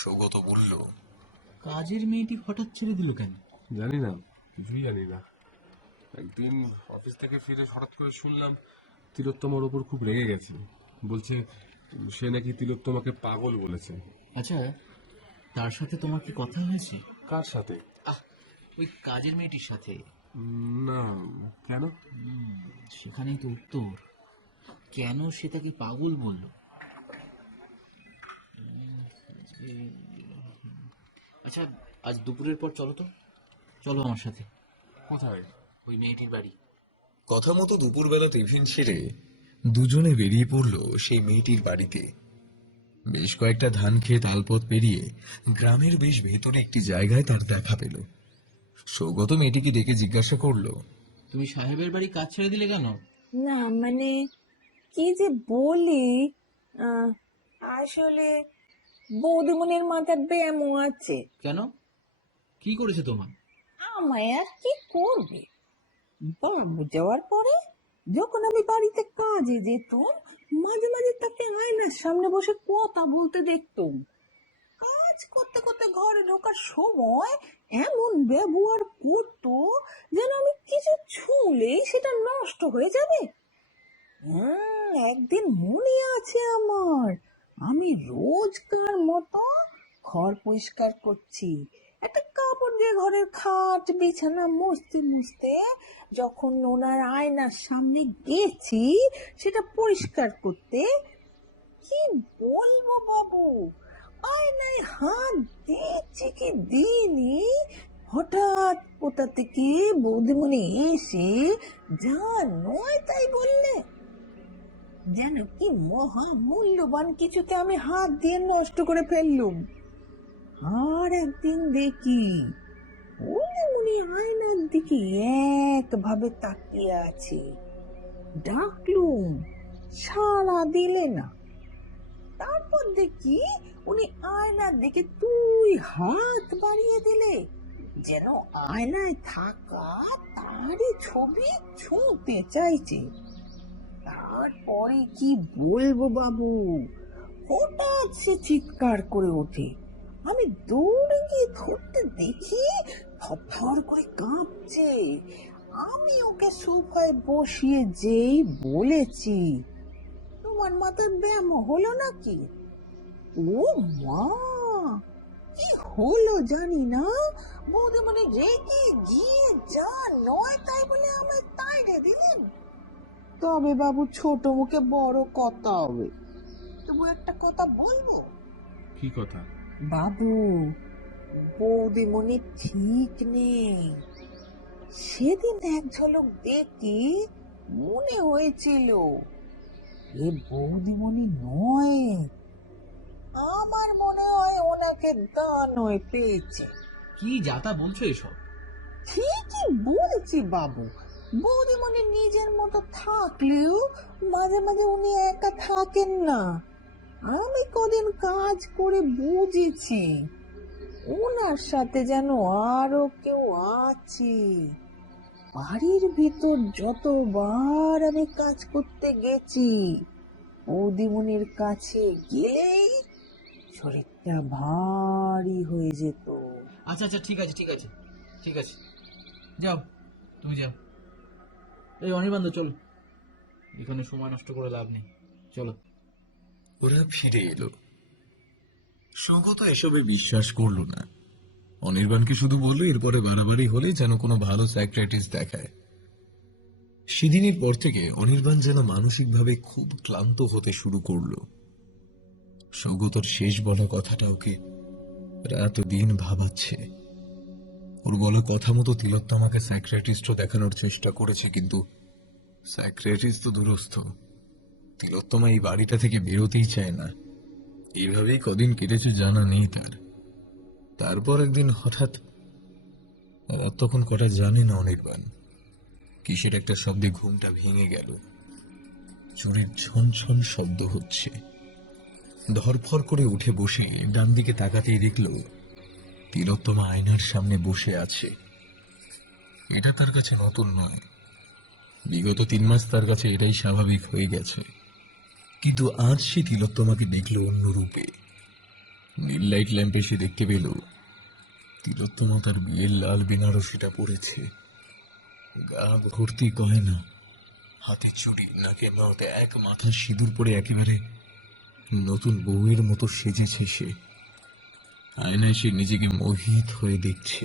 সৌগত বলল, কাজের মেয়েটি হঠাৎ ছেড়ে দিল কেন? জানি না, কিছুই জানি না। একদিন অফিস থেকে ফিরে হঠাৎ করে শুনলাম তিলোত্তমার ওপর খুব রেগে গেছে। বলছে সে নাকি তিলোত্তমাকে পাগল বলেছে। আচ্ছা, তার সাথে তোমার কি কথা হয়েছে? কার সাথে? ওই কাজের মেয়েটির সাথে। না, কেন? সেখানেই তো উত্তর, কেন সে তাকে পাগল বলল। আচ্ছা, আজ দুপুরের পর চলো তো, চলো আমার সাথে। কোথায়? ওই মেয়েটির বাড়ি। কথা মতো দুপুরবেলা টিফিন সেরে দুজনে বেরিয়ে পড়ল সেই মেয়েটির বাড়িতে। বেশ কয়েকটা ধান খেয়ে তালপথ পেরিয়ে গ্রামের বেশ ভেতরে একটি জায়গায় তার দেখা পেল। সৌগত মেয়েটিকে ডেকে জিজ্ঞাসা করলো, তুমি সাহেবের বাড়ি কাজ ছেড়ে দিলে কেন? না মানে কি যে বলি, আসলে বৌদিমণির মাথার ব্যায়ামও আছে। কেন? কি করেছে তোমার? আমায় আর কি করবে, বাবু যাওয়ার পরে যখন আমি বাড়িতে কাজে যেতাম, মাঝে মাঝে তাকে আয়নার সামনে বসে কথা বলতে দেখতাম। কাজ করতে করতে ঘরে ঢোকার সময় এমন ব্যবহার করতো যেন আমি কিছু ছুঁলেই সেটা নষ্ট হয়ে যাবে। একদিন মনে আছে আমার, আমি রোজকার মতো ঘর পরিষ্কার করছি, একটা কাপড় দিয়ে ঘরের খাট বিছানা মুছতে মুছতে যখন ওনার আয়নার সামনে গেছি সেটা পরিষ্কার করতে, কি বলবো বাবু, আয়নায় হাত দিয়েছি কি দিইনি, হঠাৎ কোথা থেকে বৌদিমণি এসে যা নয় তাই বললে, যেন কি মহা মূল্যবান কিছুতে আমি হাত দিয়ে নষ্ট করে ফেললুম। আর একদিন দেখি বৌদিমণি আয়নার দিকে একভাবে তাকিয়ে আছে, ডাকলুম, সাড়া দিলে না। তারপর দেখি উনি আয়নার দিকে দুই হাত বাড়িয়ে দিলে, যেন আয়নায় থাকা তারই ছবি ছুঁতে চাইছে। তারপরে কি বলবো বাবু, হঠাৎ সে চিৎকার করে ওঠে, আমি দৌড়ে গিয়ে ধরতে দেখি থরথর করে কাঁপছে। আমি ওকে সোফায় বসিয়ে যেই বলেছি, তোমার মাথার ব্যায়াম হলো নাকি? ও মা, কি হলো জানি না, বৌদিমণি রেগে গিয়ে যা নয় তাই বলে আমায় তাইড়ে দিলেন। তবে বাবু ছোট মুখে বড় কথা হবে, তবু একটা কথা বলবো। কি কথা? বাবু, বৌদিমণি ঠিক নেই। সেদিন এক ঝলক দেখি মনে হয়েছিল এ বৌদিমণি নয়, আমার মনে হয় ওনাকে দানয় পেয়েছে। কি যাতা বলছো এসব? ঠিকই বলছি বাবু, বৌদিমণি নিজের মতো থাকলেও মাঝে মাঝে উনি একা থাকেন না। আমি কদিন কাজ করে বুঝেছি ওনার সাথে যেন আরো কেউ আছে। বাড়ির ভিতর যতবার আমি কাজ করতে গেছি, বৌদিমণির কাছে গেলেই শরীরটা ভারী হয়ে যেত। আচ্ছা আচ্ছা, ঠিক আছে ঠিক আছে ঠিক আছে, যাও তুমি যাও। এই অনির্বাণ, চল, এখানে সময় নষ্ট করে লাভ নেই, চলো। ওরা ফিরে এলো। সৌগত এসবে বিশ্বাস করলো না। অনির্বাণকে শুধু বললো এরপরে বাড়াবাড়ি হলে যেন কোনো ভালো সাইকিয়াট্রিস্ট দেখায়। সেদিনের পর থেকে অনির্বাণ যেন মানসিকভাবে খুব ক্লান্ত হতে শুরু করলো। সৌগতর শেষ বলা কথাটা ওকে রাত দিন ভাবাচ্ছে। ওর বলা কথা মতো তিলোত্তমাকে সাইকিয়াট্রিস্টও দেখানোর চেষ্টা করেছে, কিন্তু সাইকিয়াট্রিস্ট তো দূরস্থ। তিলোত্তমা এই বাড়িটা থেকে বেরোতেই চায় না। এইভাবেই কদিন কেটেছে জানা নেই তার। তারপর একদিন হঠাৎ, রাত তখন কটা জানে না অনির্বাণ, কিসের একটা শব্দে ঘুমটা ভেঙে গেল। চোরের ছন শব্দ হচ্ছে। ধরফর করে উঠে বসে ডান দিকে তাকাতেই দেখল তিলোত্তমা আয়নার সামনে বসে আছে। এটা তার কাছে নতুন নয়, বিগত 3 মাস তার কাছে এটাই স্বাভাবিক হয়ে গেছে। কিন্তু আজ সে তিলোত্তমাকে দেখল অন্য রূপে। নীল লাইট ল্যাম্পে সে দেখতে পেল তিলোত্তমা তার বিয়ের লাল বেনারসিটা পরেছে, গা ভর্তি গয়না, হাতে চুড়ি, নাকে নথ, এক মাথা সিঁদুর পরে একেবারে নতুন বউয়ের মতো সেজেছে সে। আয়নায় সে নিজেকে মোহিত হয়ে দেখছে,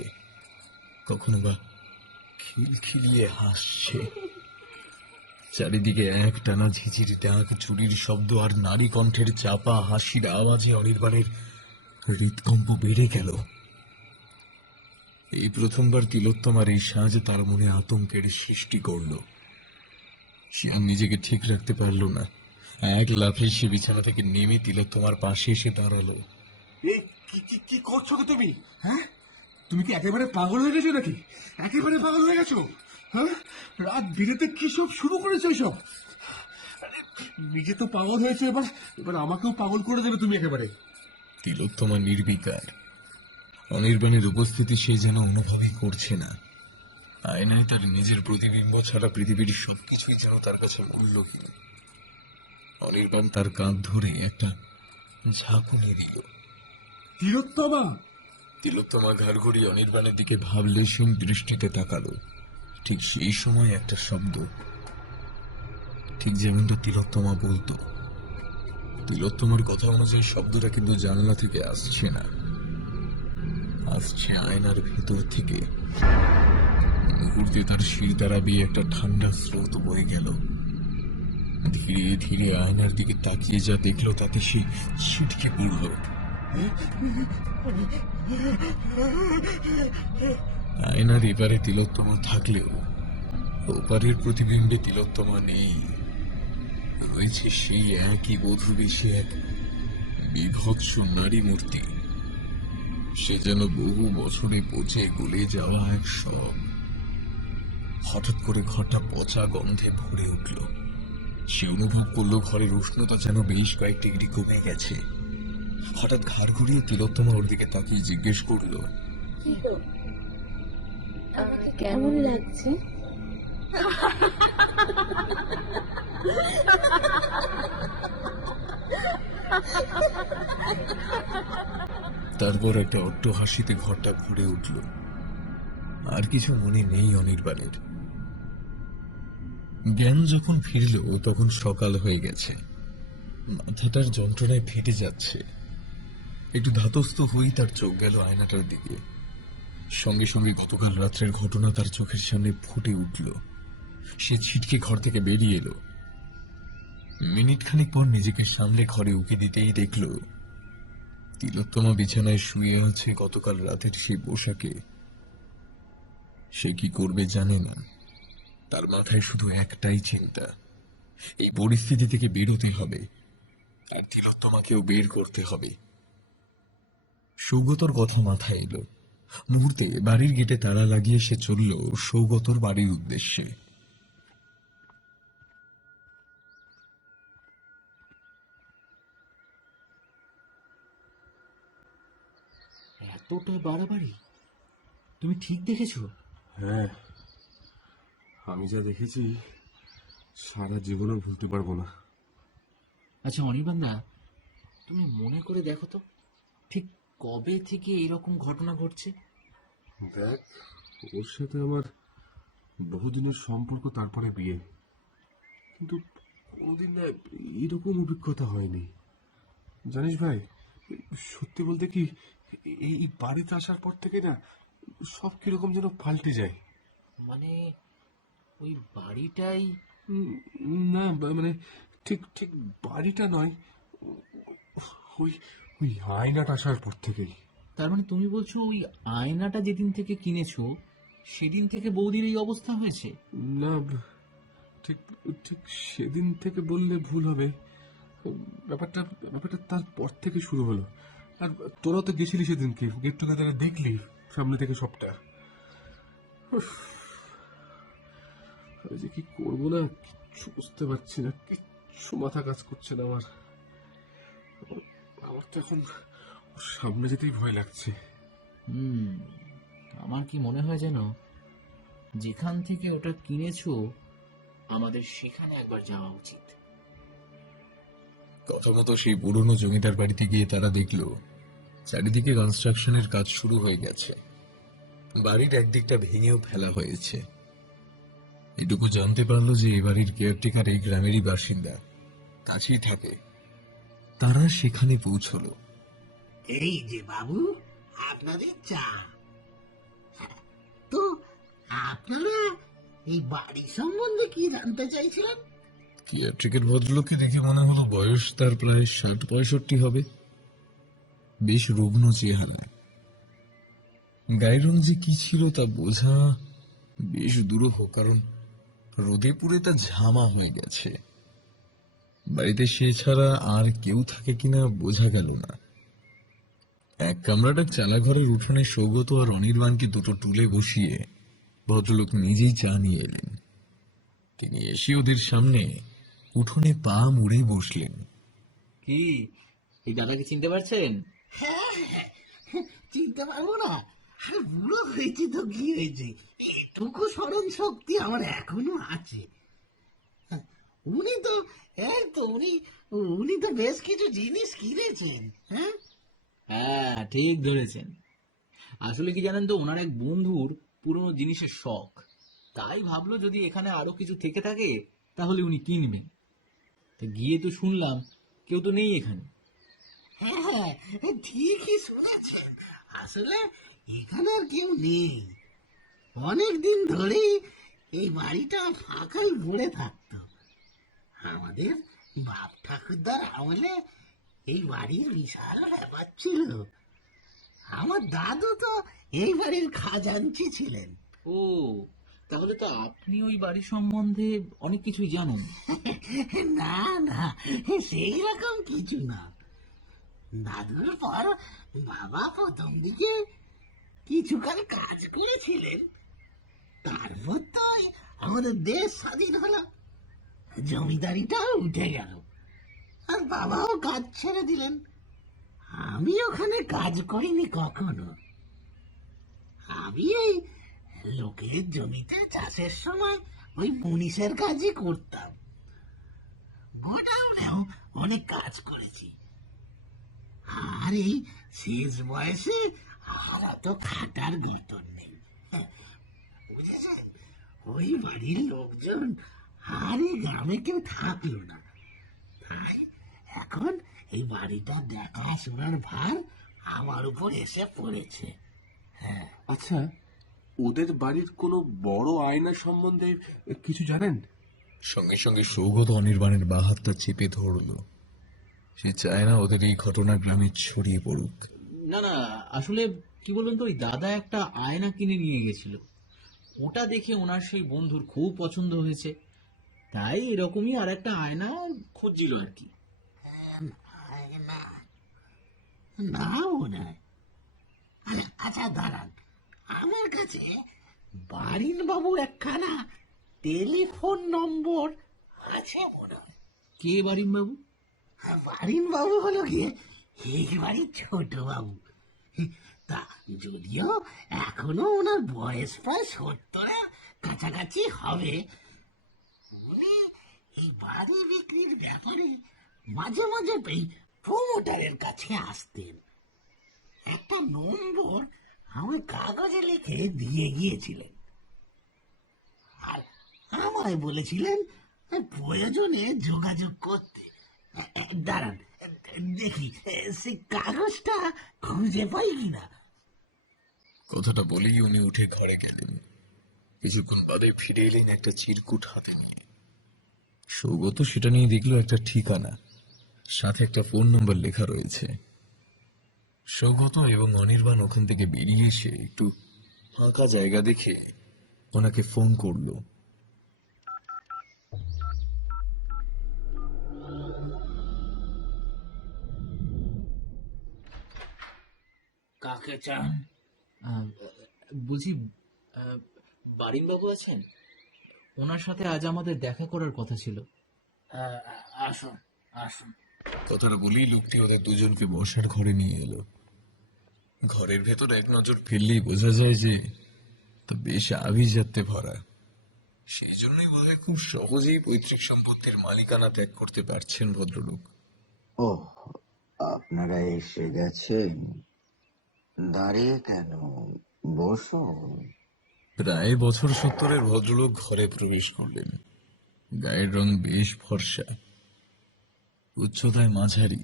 কখনো বা খিলখিলিয়ে হাসছে। চারিদিকে এক টানা ঝিঝির ডাক, চুরির শব্দ আর নারী কণ্ঠের চাপা হাসির আওয়াজে অনির্বাণের হৃদকম্প বেড়ে গেল। এই প্রথমবার তিলোত্তমার এই সাজ তার মনে আতঙ্কের সৃষ্টি করল। সে আর নিজেকে ঠিক রাখতে পারল না। এক লাফে সে বিছানা থেকে নেমে তিলোত্তমার পাশে এসে দাঁড়ালো। এই কি করছো কি তুমি? হ্যাঁ, তুমি কি একেবারে পাগল হয়ে গেছো নাকি? একেবারে পাগল হয়ে গেছো? হ্যাঁ, রাত বিরেতে কি সব শুরু করেছো এসব? আরে, নিজে তো পাগল হয়েছো, এবার আমাকেও পাগল করে দেবে তুমি একেবারে। তিলোত্তমা নির্বিকার। অনির্বাণের উপস্থিতি সে যেন অনুভবই করছে না। আয়নায় তার নিজের প্রতিবিম্ব ছাড়া পৃথিবীর সবকিছুই যেন তার কাছে মূল্যহীন। অনির্বাণ তার কাঁধ ধরে একটা ঝাঁকুনি দিল। তিলোত্তমা! তিলোত্তমা ঘাড় ঘুরিয়ে অনির্বাণের দিকে ভাবলেশহীন দৃষ্টিতে তাকালো। ঠিক সেই সময় একটা শব্দ, ঠিক যেমনটা তিলোত্তমা বলতো। তিলোত্তমার কথা অনুযায়ী শব্দটা কিন্তু জানলা থেকে আসছে না, আসছে আয়নার ভেতর থেকে। মুহূর্তে তার শির দ্বারা বেয়ে একটা ঠান্ডা স্রোত বয়ে গেল। ধীরে ধীরে আয়নার দিকে তাকিয়ে যা দেখলো তাতে সে ছিটকে পড়ল। আয়নার এপারে তিলোত্তমা থাকলেও ওপারের প্রতিবিম্বে তিলোত্তমা নেই। রয়েছে সেই একই বধূবেশে এক বিভৎস নারী মূর্তি। সে যেন বহু বছরে পচে গলে যাওয়া এক শব। হঠাৎ করে ঘরটা পচা গন্ধে ভরে উঠল। সে অনুভব করলো ঘরের উষ্ণতা যেন বেশ কয়েক ডিগ্রি কমে গেছে। হঠাৎ ঘাড় ঘুরিয়ে তিলোত্তমা ওর দিকে তাকিয়ে জিজ্ঞেস করলো, কি গো, আমাকে কেমন লাগছে? তারপর একটা অট্ট হাসিতে ঘরটা ভরে উঠল। আর কিছু মনে নেই অনির্বাণের। জ্ঞান যখন ফিরল তখন সকাল হয়ে গেছে। মাথাটার যন্ত্রণায় ফেটে যাচ্ছে। একটু ধাতস্থ হয়েই তার চোখ গেল আয়নাটার দিকে। সঙ্গে সঙ্গে গতকাল রাত্রের ঘটনা তার চোখের সামনে ফুটে উঠল। সে ছিটকে ঘর থেকে বেরিয়ে এলো। মিনিট খানিক পর নিজেকে সামলে ঘরে উকি দিতেই দেখল তিলোত্তমা বিছানায় শুয়ে আছে গতকাল রাতের সেই পোশাকে। সে কি করবে জানে না। তার মাথায় শুধু একটাই চিন্তা, এই পরিস্থিতি থেকে বেরোতে হবে, আর তিলোত্তমাকেও বের করতে হবে। সৌগতর কথা মাথায় এলো। মুহূর্তে বাড়ির গেটে তালা লাগিয়ে সে চলল সৌগতর বাড়ির উদ্দেশ্যে। এতটা বাড়াবাড়ি? তুমি ঠিক দেখেছো? হ্যাঁ, আমি যা দেখেছি সারা জীবনও ভুলতে পারবো না। আচ্ছা অনির্বাণদা, তুমি মনে করে দেখো তো, ঠিক কবে থেকে এরকম ঘটনা ঘটছে? দেখ, ওর সাথে আমার বহুদিনের সম্পর্ক, তারপরে বিয়ে, কিন্তু কোনোদিন না এরকম অভিজ্ঞতা হয়নি। জানিস ভাই, সত্যি বলতে কি, এই বাড়িতে আসার পর থেকে না সব কিরকম যেন পাল্টে যায়। মানে ওই বাড়িটাই? উম, না, মানে ঠিক ঠিক বাড়িটা নয়, ওই ওই আয়নাটা আসার পর থেকেই। তার মানে তুমি বলছো ওই আয়নাটা যেদিন থেকে কিনেছো সেদিন থেকে বৌদির এই অবস্থা হয়েছে? না, ঠিক ঠিক সেদিন থেকে বললে ভুল হবে। ব্যাপারটা ব্যাপারটা তারপর থেকে শুরু হলো। আর তোরাও তো গেছিলি সেদিনকে, গেট টুগেদারে দেখলি সামনে থেকে সবটা। উফ, আমি যে কি করবো না কিচ্ছু বুঝতে পারছি না, কিচ্ছু মাথা কাজ করছে না আমার। আমার তো এখন ওর সামনে যেতেই ভয় লাগছে। হুম, আমার কি মনে হয় যেন যেখান থেকে ওটা কিনেছো আমাদের সেখানে একবার যাওয়া উচিত। কথা মতো সেই পুরনো জমিদার বাড়িতে গিয়ে তারা দেখল চারিদিকে কনস্ট্রাকশনের কাজ শুরু হয়ে গেছে। বাড়ির একদিকটা ভেঙেও ফেলা হয়েছে। এটুকু জানতে পারলো যে এ বাড়ির কেয়ারটেকার এই গ্রামেরই বাসিন্দা, কাছেই থাকে। তারা সেখানে পৌঁছলো। এই যে বাবু, আপনাদের চা। তো আপনারা এই বাড়ি সম্বন্ধে কি জানতে চাইছিলেন? কেয়ারটেকার ভদ্রলোককে দেখে মনে হলো বয়স তার প্রায় 60-65 হবে। বেশ রুগ্ন চেহারা। গায়ের রং যে কি ছিল তা বোঝা বেশ দুরূহ, কারণ রোদে পুড়ে তা ঝামা হয়ে গেছে। বাড়িতে সে ছাড়া আর কেউ থাকে কিনা বোঝা গেল না। এক কামরাটার চালাঘরের উঠোনে সৌগত আর অনির্বাণকে দুটো টুলে বসিয়ে ভদ্রলোক নিজেই চা নিয়ে এলেন। তিনি এসে ওদের সামনে উঠোনে পা মুড়ে বসলেন। কি এই দাদাকে চিনতে পারছেন? হ্যাঁ হ্যাঁ, চিনতে পারবো না? আর বুড়ো হয়েছি তো কি হয়েছে, এটুকু স্মরণ শক্তি আমার এখনো আছে। উনি তো এই তো উনি উনি তো বেশ কিছু জিনিস কিনেছেন। হ্যাঁ হ্যাঁ, ঠিক ধরেছেন। আসলে কি জানেন তো, ওনার এক বন্ধুর পুরনো জিনিসের শখ, তাই ভাবলো যদি এখানে আরো কিছু থেকে থাকে তাহলে উনি কিনবেন। তা গিয়ে তো শুনলাম কেউ তো নেই এখানে। হ্যাঁ হ্যাঁ, ঠিকই শুনেছেন। আসলে এখানে আর কেউ নেই। অনেক দিন ধরেই এই বাড়িটা ফাঁকাই পড়ে থাকতো। আমাদের বাপ ঠাকুরদার আমলে এই বাড়ির বিশাল ব্যাপার ছিল। আমার দাদু তো এই বাড়ির খাজাঞ্চি ছিলেন। ও, তাহলে তো আপনি ওই বাড়ি সম্বন্ধে অনেক কিছুই জানেন। না না, সেই রকম কিছু না। দাদুর পর বাবা প্রথম দিকে কিছুকাল কাজ করেছিলেন, তারপর তো আমাদের দেশ স্বাধীন হলো, জমিদারিটাও উঠে গেল, আর বাবাও কাজ ছেড়ে দিলেন। আমি ওখানে কাজ করিনি কখনো। আমি এই লোকের জমিতে চাষের সময় ওই মুনিশের কাজই করতাম। গোডাউনেও অনেক কাজ করেছি। আর এই শেষ বয়সে আর অত খাটার গতর নেই। হ্যাঁ, বুঝেছেন? ওই বাড়ির লোকজন আর এই গ্রামে কেউ থাকলো না, তাই এখন এই বাড়িটা দেখাশোনার ভার আমার উপর এসে পড়েছে। হ্যাঁ, আচ্ছা, ওদের বাড়ির কোনো বড় আয়না সম্বন্ধে কিছু জানেন? সঙ্গে সঙ্গে সৌগত অনির্বাণের বা হাতটা চেপে ধরল। সে চায় না ওদের এই ঘটনা গ্রামে ছড়িয়ে পড়ুক। না না, আসলে কি বলুন তো, ওই দাদা একটা আয়না কিনে নিয়ে গেছিল। ওটা দেখে ওনার সেই বন্ধুর খুব পছন্দ হয়েছে, তাই এরকমই আর একটা আয়না খুঁজছিল আর কি। না না মনে হয়। আচ্ছা দাঁড়ান, আমার কাছে বারিন বাবু একখানা টেলিফোন নম্বর আছে মনে হয়। কে বারিন বাবু? বারিন বাবু হলো গিয়ে এই বাড়ির ছোট বাবু। তা যদিও এখনো ওনার বয়স প্রায় 70-এর কাছাকাছি হবে, উনি এই বাড়ি বিক্রির ব্যাপারে মাঝে মাঝে এই প্রমোটারের কাছে আসতেন। একটা নম্বর আমার কাগজে লিখে দিয়ে গিয়েছিলেন, আর আমায় বলেছিলেন প্রয়োজনে যোগাযোগ করতে। দাঁড়ান, দেখি সেই কাগজটা খুঁজে পাই কিনা। কথাটা বলেই উনি উঠে ঘরে গেলেন। কিছুক্ষণ বাদে ফিরে এলেন একটা চিরকুট হাতে নিয়ে। সৌগত সেটা নিয়ে দেখলো একটা ঠিকানা, সাথে একটা ফোন নম্বর লেখা রয়েছে। সৌগত এবং অনির্বাণ ওখান থেকে বেরিয়ে এসে একটু ফাঁকা জায়গা দেখে ওনাকে ফোন করলো। কাকে চান? আহ, বলছি, বারিন বাবু আছেন? ওনার সাথে আজ আমাদের দেখা করার কথা ছিল। আসুন আসুন। কথাটা বলেই লোকটি ওদের দুজনকে বসার ঘরে নিয়ে এলো। ঘরের ভেতর এক নজর ফেললেই বোঝা যায় যে তা বেশ আভিজাত্যে ভরা। সেই জন্যই বোধহয় খুব সহজেই পৈতৃক সম্পত্তির মালিকানা ত্যাগ করতে পারছেন ভদ্রলোক। ও, আপনারা এসে গেছেন। দাঁড়িয়ে কেন, বসুন। প্রায় বছর 70-এর ভদ্রলোক ঘরে প্রবেশ করলেন। গায়ের রং বেশ ফর্সা, উচ্চতায় মাঝারি।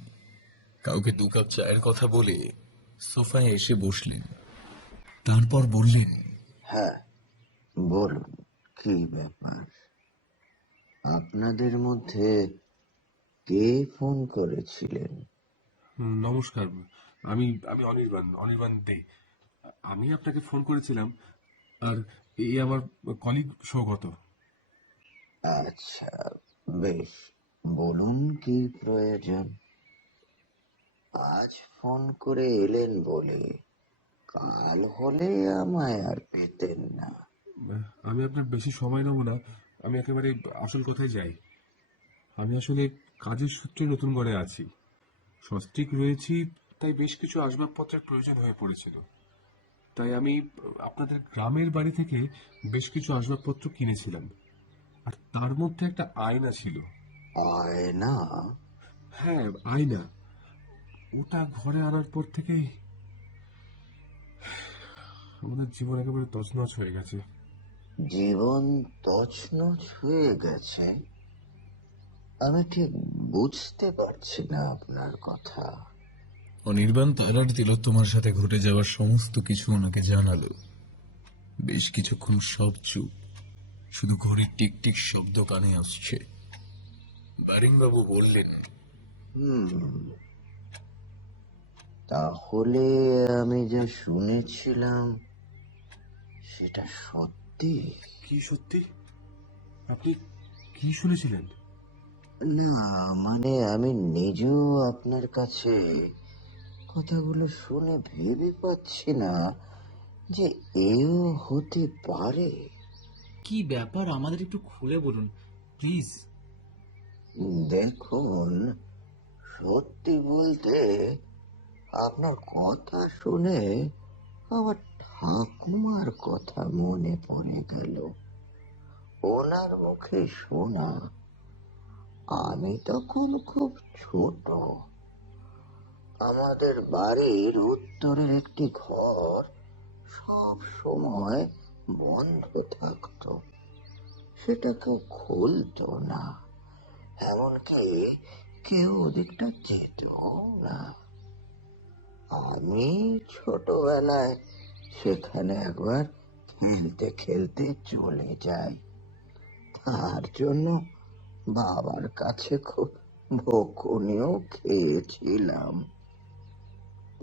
কাউকে 2 কাপ চায়ের কথা বলে সোফায় এসে বসলেন। তারপর বললেন, হ্যাঁ, বলুন, কি ব্যাপার? আপনাদের মধ্যে কে ফোন করেছিলেন? নমস্কার, আমি আমি অনির্বাণ অনির্বাণ দে। আমি আপনাকে ফোন করেছিলাম, আর এই আমার কলিগ সৌগত। আচ্ছা, বেশ, বলুন কি প্রয়োজন। আজ ফোন করে এলেন বলে কাল হলে আমায় আর পেতেন না। আমি আপনার বেশি সময় নেব না, আমি একেবারে আসল কথায় যাই। আমি আসলে কাজের সূত্রে নতুন ঘরে আছি, সস্ত্রীক রয়েছি তাই বেশ কিছু আসবাবপত্রের প্রয়োজন হয়ে পড়েছিল। তাই আমি আপনাদের গ্রামের বাড়ি থেকে বেশ কিছু আসবাবপত্র কিনেছিলাম, আর তার মধ্যে একটা আয়না ছিল। আয়না? হ্যাঁ, আয়না। ওটা ঘরে আনার পর থেকেই আমাদের জীবন একেবারে তছনছ হয়ে গেছে। জীবন তছনছ হয়ে গেছে? আমি ঠিক বুঝতে পারছি না আপনার কথা। অনির্বাণ তার আর তিলোত্তমার সাথে ঘটে যাওয়ার সমস্ত কিছু ওনাকে জানালো। বেশ কিছুক্ষণ সব চুপ, শুধু ঘড়ির টিকটিক শব্দ কানে আসছে। বারিংবাবু বললেন, হুম, তাহলে আমি যা শুনেছিলাম সেটা সত্যি? কি সত্যি? আপনি কি শুনেছিলেন? না, মানে আমি নিজেও আপনার কাছে কথাগুলো শুনে ভেবে পাচ্ছি না যে এও হতে পারে। কি ব্যাপার আমাদের একটু খুলে বলুন প্লিজ। দেখুন, সত্যি বলতে আপনার কথা শুনে আমার ঠাকুমার কথা মনে পড়ে গেল। ওনার মুখে শোনা। আমি তখন খুব ছোট। আমাদের বাড়ির উত্তরের একটি ঘর সব সময় বন্ধ থাকতো, সেটা কেউ খুলতো না, এমনকি কেউ ওদিকটা যেত না। আমি ছোটবেলায় সেখানে একবার খেলতে খেলতে চলে যাই। তার জন্য বাবার কাছে খুব বকুনিও খেয়েছিলাম।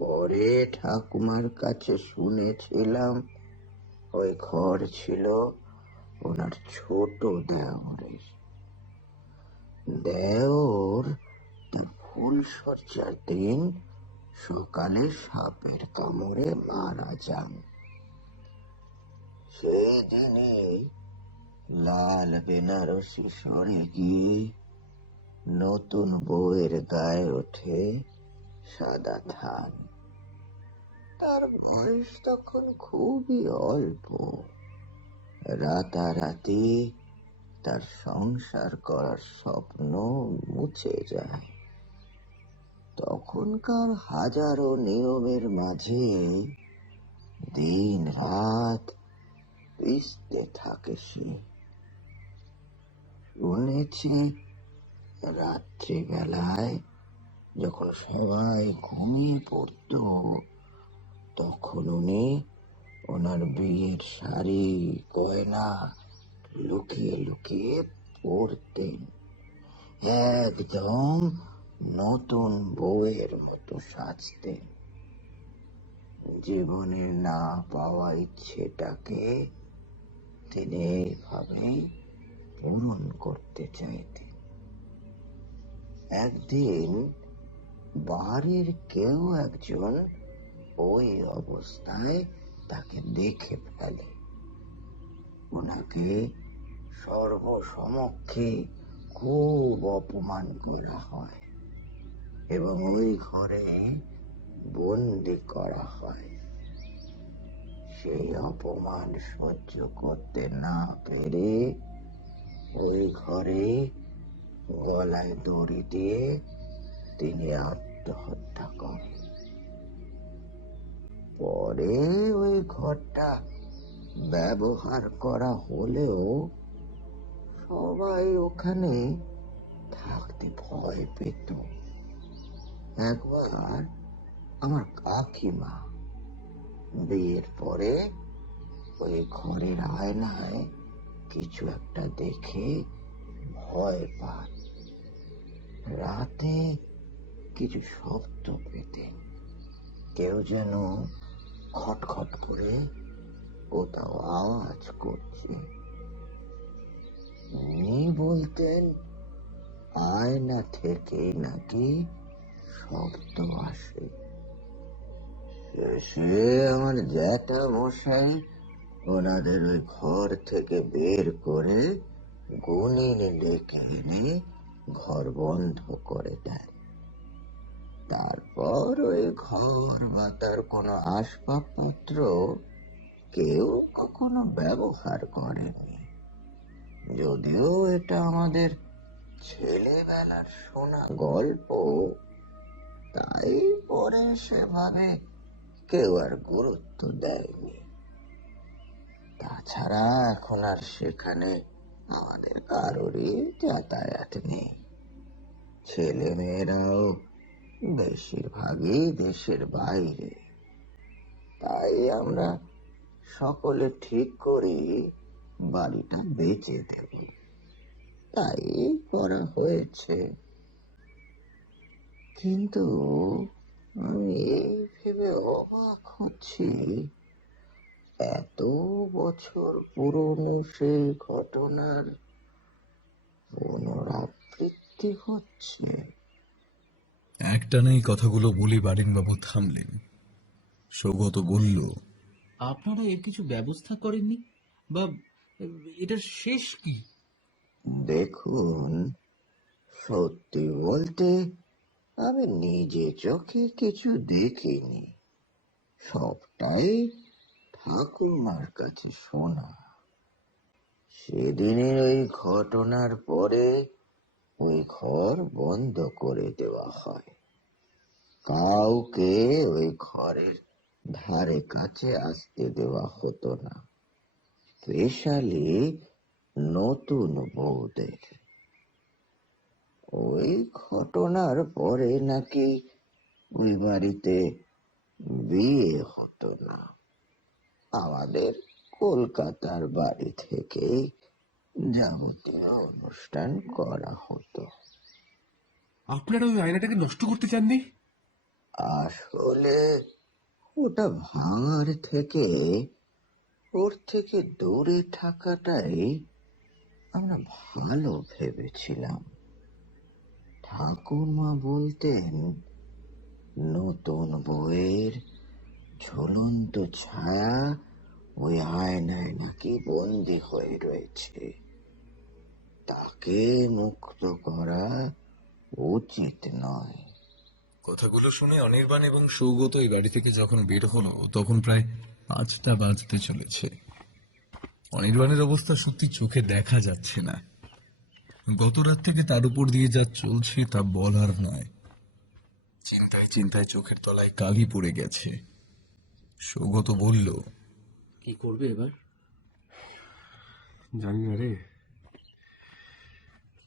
পরে ঠাকুমার কাছে শুনেছিলাম ওই ঘর ছিল ওনার ছোট দেওরের। দেওর তার ফুলশয্যার দিন সকালে সাপের কামড়ে মারা যান। সেই দিনেই লাল বেনারসি সরে গিয়ে নতুন বউয়ের গায়ে ওঠে সাদা ধান। তার বয়স তখন খুবই অল্প। রাতারাতি তার সংসার করার স্বপ্ন মুছে যায়। তখনকার হাজারো নিয়মের মাঝে দিন রাত পিষতে থাকে সে। শুনেছি রাত্রিবেলায় যখন সবাই ঘুমিয়ে পড়ত, তখন উনি ওনার বিয়ের শাড়ি গয়না লুকিয়ে লুকিয়ে পরতেন, একদম নতুন বউয়ের মতো সাজতেন। জীবনের না পাওয়া ইচ্ছেটাকে তিনি এইভাবেই পূরণ করতে চাইতেন। একদিন বাড়ির কেউ একজন ওই অবস্থায় তাকে দেখে ফেলে। ওনাকে সর্বসমক্ষে খুব অপমান করা হয় এবং ওই ঘরে বন্দি করা হয়। সেই অপমান সহ্য করতে না পেরে ওই ঘরে গলায় দড়ি দিয়ে তিনি আত্মহত্যা করেন। পরে ওই ঘরটা ব্যবহার করা হলেও সবাই ওখানে থাকতে ভয় পেত। একবার আমার কাকিমা বিয়ের পরে ওই ঘরের আয়নায় কিছু একটা দেখে ভয় পান। রাতে কিছু শব্দ পেতেন, কেউ যেন খটখট করে কোথাও আওয়াজ করছে। উনি বলতেন আয়না থেকে নাকি শব্দ আসে। সে আমার জ্যাঠা মশাই ওনাদের ওই ঘর থেকে বের করে গুনিন ডেকে এনে ঘর বন্ধ করে দেন। তারপর ওই ঘর বা তার কোনো আসবাবপত্র কেউ কখনো ব্যবহার করেনি। যদিও এটা আমাদের ছেলেবেলার শোনা গল্প, তাই পরে সেভাবে কেউ আর গুরুত্ব দেয়নি। তাছাড়া এখন আর সেখানে আমাদের কারোরই যাতায়াত নেই। ছেলে মেয়েরাও বেশিরভাগই দেশের বাইরে। তাই আমরা সকলে ঠিক করি বাড়িটা বেচে দেব। তাই করা হয়েছে। কিন্তু আমি এই ভেবে অবাক হচ্ছি, এত বছর পুরনো সেই ঘটনার পুনরাবৃত্তি হচ্ছে। একটানা এই কথাগুলো বলে বাড়িনবাবু থামলেন। সৌগত বলল, আপনারা এর কিছু ব্যবস্থা করেননি? বা এটার শেষ কি? দেখুন, সত্যি বলতে আমি নিজে চোখে কিছু দেখিনি। সবটাই ঠাকুমার কাছে শোনা। সেদিনের ওই ঘটনার পরে ওই ঘর বন্ধ করে দেওয়া হয়। কাউকে ওই ঘরের ধারে কাছে আসতে দেওয়া হতো না, স্পেশালি নতুন বউদের। ওই ঘটনার পরে নাকি ওই বাড়িতে বিয়ে হতো না। আমাদের কলকাতার বাড়ি থেকেই যাবতীয় অনুষ্ঠান করা হতো। আপনারা ওই আয়নাটাকে নষ্ট করতে চাননি? আসলে ওটা ভাঙার থেকে ওর থেকে দূরে থাকাটাই আমরা ভালো ভেবেছিলাম। ঠাকুরমা বলতেন নতুন বউয়ের ঝুলন্ত ছায়া ওই আয়নায় নাকি বন্দি হয়ে রয়েছে। তাকে মুক্ত করা উচিত নয়। কথাগুলো শুনে অনির্বাণ এবং সৌগত এই বাড়ি থেকে যখন বের হলো তখন প্রায় 5টা বাজতে চলেছে। অনির্বাণের অবস্থা সত্যি চোখে দেখা যাচ্ছে না। গত রাত থেকে তার উপর দিয়ে যা চলছে তা বলার নয়। চিন্তায় চিন্তায় চোখের তলায় কালি পড়ে গেছে। সৌগত বলল, কি করবে এবার? জানি না রে,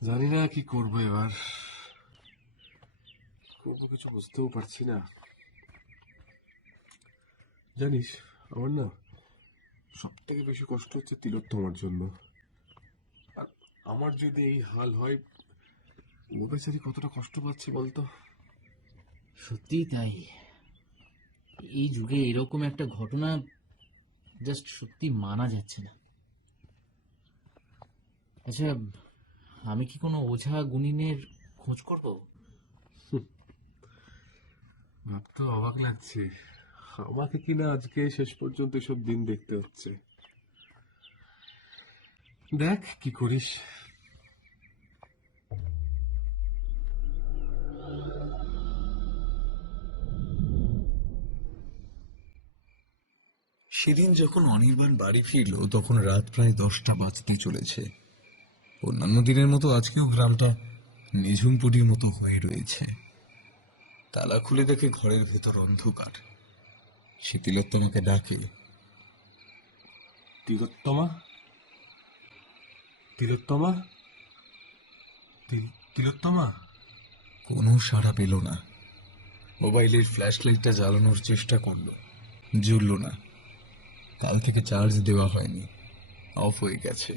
জানি না কি করবো এবার। করবো কিছু বুঝতেও পারছি না। জানিস, আমার না সব থেকে বেশি কষ্ট হচ্ছে তিলোত্তমার জন্য। আর আমার যদি এই হাল হয়, ও বেচারি কতটা কষ্ট পাচ্ছে বলতো। সত্যিই তাই। এই যুগে এরকম একটা ঘটনা জাস্ট সত্যি মানা যাচ্ছে না। আচ্ছা, আমি কি কোনো ওঝা গুনিনের খোঁজ করব? ভাবতে অবাক লাগছে, আমাকে কিনা আজকে শেষ পর্যন্ত এসব দিন দেখতে হচ্ছে। দেখ কি করিস। সেদিন যখন অনির্বাণ বাড়ি ফিরল তখন রাত প্রায় 10টা বাজতে চলেছে। অন্যান্য দিনের মতো আজকেও গ্রামটা নিঝুমপুরির মতো হয়ে রয়েছে। তালা খুলে দেখে ঘরের ভেতর অন্ধকার। সে তিলোত্তমাকে ডাকে, তিলোত্তমা, তিলোত্তমা, তিলোত্তমা। কোনো সাড়া পেল না। মোবাইলের ফ্ল্যাশ লাইটটা জ্বালানোর চেষ্টা করলো, জ্বলল না। কাল থেকে চার্জ দেওয়া হয়নি, অফ হয়ে গেছে।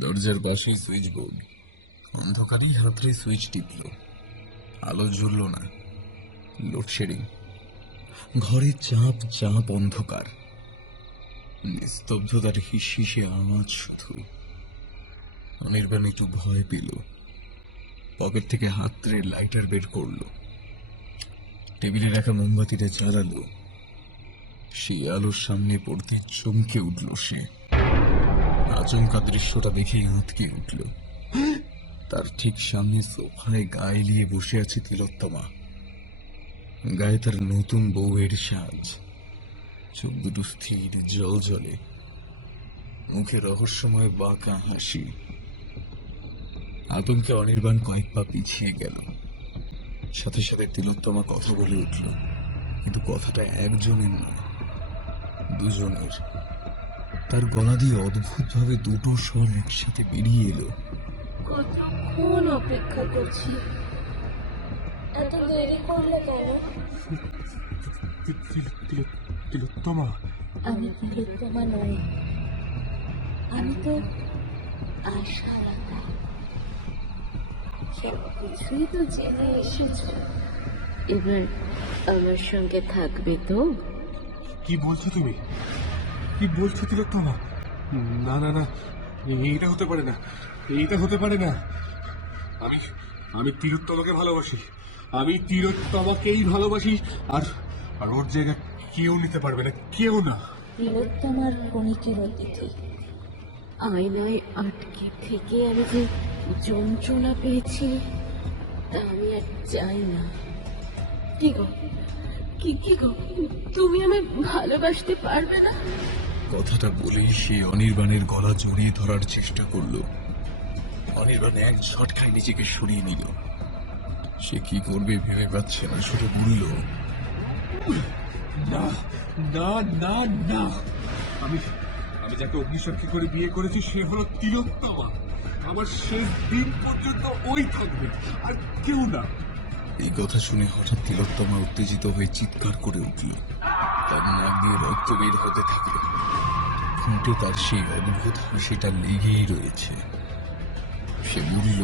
দরজার পাশে সুইচ বোর্ড, অন্ধকারেই হাতড়ে সুইচ টিপল, আলো জ্বলল না। লোডশেডিং। ঘরে চাপ চাপ অন্ধকার, নিস্তব্ধতার হিসিসে আওয়াজ শুধু। অনির্বাণ একটু ভয় পেল। পকেট থেকে হাতড়ে লাইটার বের করলো, টেবিলে রাখা মোমবাতিটা জ্বালালো। সেই আলোর সামনে পড়তে চমকে উঠল সে। আচমকা দৃশ্যটা দেখেই আঁতকে উঠল। তার ঠিক সামনে সোফায় গায়ে নিয়ে বসে আছে তিলোত্তমা। গায়ে তার নতুন বউয়ের সাজ, চোখ দুটো স্থির জল জলে, মুখে রহস্যময় বাঁকা হাসি। আতঙ্কে অনির্বাণ কয়েক পা পিছিয়ে গেল। সাথে সাথে তিলোত্তমা কথা বলে উঠল, কিন্তু কথাটা একজনের নয়, দুজনের। তার গলা দিয়ে অদ্ভুতভাবে দুটো স্বর একসাথে বেরিয়ে এলো। কতক্ষণ অপেক্ষা করছি, এত দেরি করলে কেন? তিলোত্তমা, আমি তিলোত্তমা নই, আমি তো আশালতা। সব কিছুই তো জেনে এসেছো, এবার আমার সঙ্গে থাকবে তো? কি বলছো তুমি? কি বলছো তিলোত্তমা? না না না, এইটা হতে পারে না, এইটা হতে পারে না। আমি আমি তিলোত্তমাকে ভালোবাসি, আমি তিলোত্তমাকেই ভালোবাসি। আর আর ওর জায়গা কেউ নিতে পারবে না, কেউ না। তিলোত্তমার ক্ষণিকের অতিথি। আয়নায় আটকে থেকে আমি যে যন্ত্রণা পেয়েছি তা আমি আর চাই না। কি গো, কি গো, তুমি আমায় ভালোবাসতে পারবে না? কথাটা বলেই সে অনির্বাণের গলা জড়িয়ে ধরার চেষ্টা করলো। অনির্বাণ এক ঝটকায় নিজেকে সরিয়ে নিল। সে কি করবে ভেবে পাচ্ছে না, শুধু বলল, না না না না, আমি আমি যাকে অগ্নিসাক্ষী করে বিয়ে করেছি সে হলো তিলোত্তমা। আমার শেষ দিন পর্যন্ত ওই থাকবে, আর কেউ না। এই কথা শুনে হঠাৎ তিলোত্তমা উত্তেজিত হয়ে চিৎকার করে উঠল। তার নাক দিয়ে রক্ত বের হতে থাকলো। ঠোঁটে তার সেই অদ্ভুত হাসিটা লেগেই রয়েছে। সে বলল,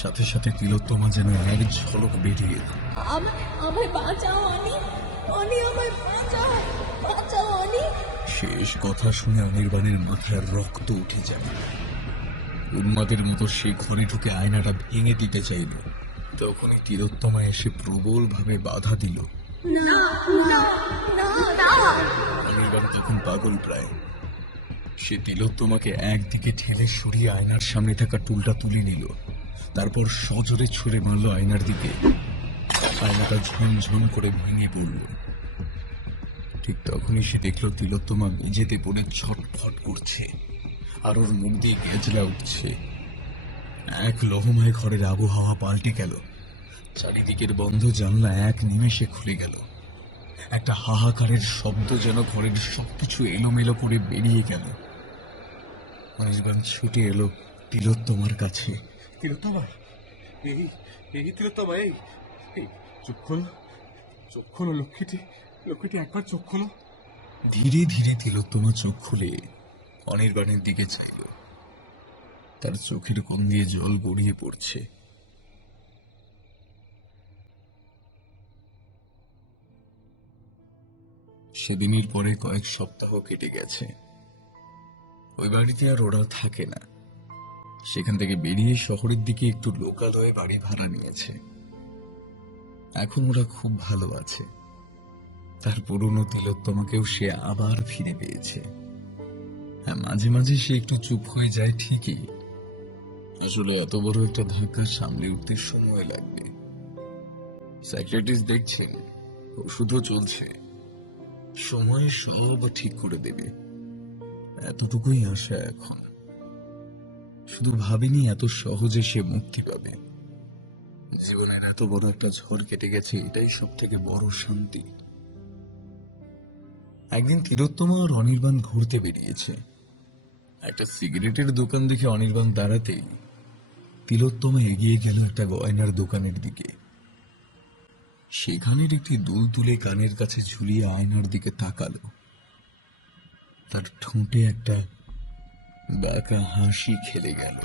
সাথে সাথে তিলোত্তমা যেন এক ঝলক বেরিয়ে এলো। আমায় বাঁচাও অনি, অনি আমায় বাঁচাও, বাঁচাও অনি। শেষ কথা শুনে অনির্বাণের মাথার রক্ত উঠে যায়। উন্মাদের মতো সে ঘরে ঢুকে আয়নাটা ভেঙে দিতে চাইল। তখনই তিলোত্তমা এসে প্রবল ভাবে বাধা দিল। অনির্বাণ তখন পাগল প্রায়। সে তিলোত্তমাকে একদিকে ঠেলে সরিয়ে আয়নার সামনে থাকা টুলটা তুলে নিল। তারপর সজোরে ছুঁড়ে মারল আয়নার দিকে। আয়নাটা ঝনঝন করে ভেঙে পড়ল। ঠিক তখনই সে দেখল তিলোত্তমা মেঝেতে পড়ে ছটফট করছে, আর ওর মুখ দিয়ে গেজলা উঠছে। এক লহমায় ঘরের আবহাওয়া পাল্টে গেল। চারিদিকের বন্ধ জানলা এক নিমেষে খুলে গেল। একটা হাহাকারের শব্দ যেন ঘরের সবকিছু এলোমেলো করে বেরিয়ে গেল। অনির্বাণ ছুটে এলো তিলোত্তমার কাছে। তিলোত্তমা, এই এই তিলোত্তমা, এই এই চোখ খোলো, চোখ খোলো লক্ষ্মীটি, লক্ষ্মীটি একবার চোখ খোলো। ধীরে ধীরে তিলোত্তমা চোখ খুলে অনির্বাণের দিকে চাইল। তার চোখের কোণ দিয়ে জল গড়িয়ে পড়ছে। সেদিনের পরে কয়েক সপ্তাহ কেটে গেছে। ওই বাড়িতে আর ওরা থাকে না। সেখান থেকে বেরিয়ে শহরের দিকে একটু লোকালয়ে বাড়ি ভাড়া নিয়েছে। এখন ওরা খুব ভালো আছে। তার পুরনো তিলোত্তমাকেও সে আবার ফিরে পেয়েছে। হ্যাঁ, মাঝে মাঝে সে একটু চুপ হয়ে যায় ঠিকই, আসলে এত বড় একটা ধাক্কা সামলে উঠতে সময় লাগবে। সাইকিয়াট্রিস্ট দেখছেন, ওষুধও চলছে, সময় সব ঠিক করে দেবে, এতটুকুই আশা এখন। শুধু ভাবিনি এত সহজে সে মুক্তি পাবে। জীবনের এত বড় একটা ঝড় কেটে গেছে, এটাই সব থেকে বড় শান্তি। একদিন তিলোত্তমা আর অনির্বাণ ঘুরতে বেরিয়েছে। একটা সিগারেটের দোকান দেখে অনির্বাণ দাঁড়াতেই তিলোত্তমা এগিয়ে গেল একটা গয়নার দোকানের দিকে। সেখানের একটি দুল তুলে কানের কাছে ঝুলিয়ে আয়নার দিকে তাকালো। তার ঠোঁটে একটা বাঁকা হাসি খেলে গেল।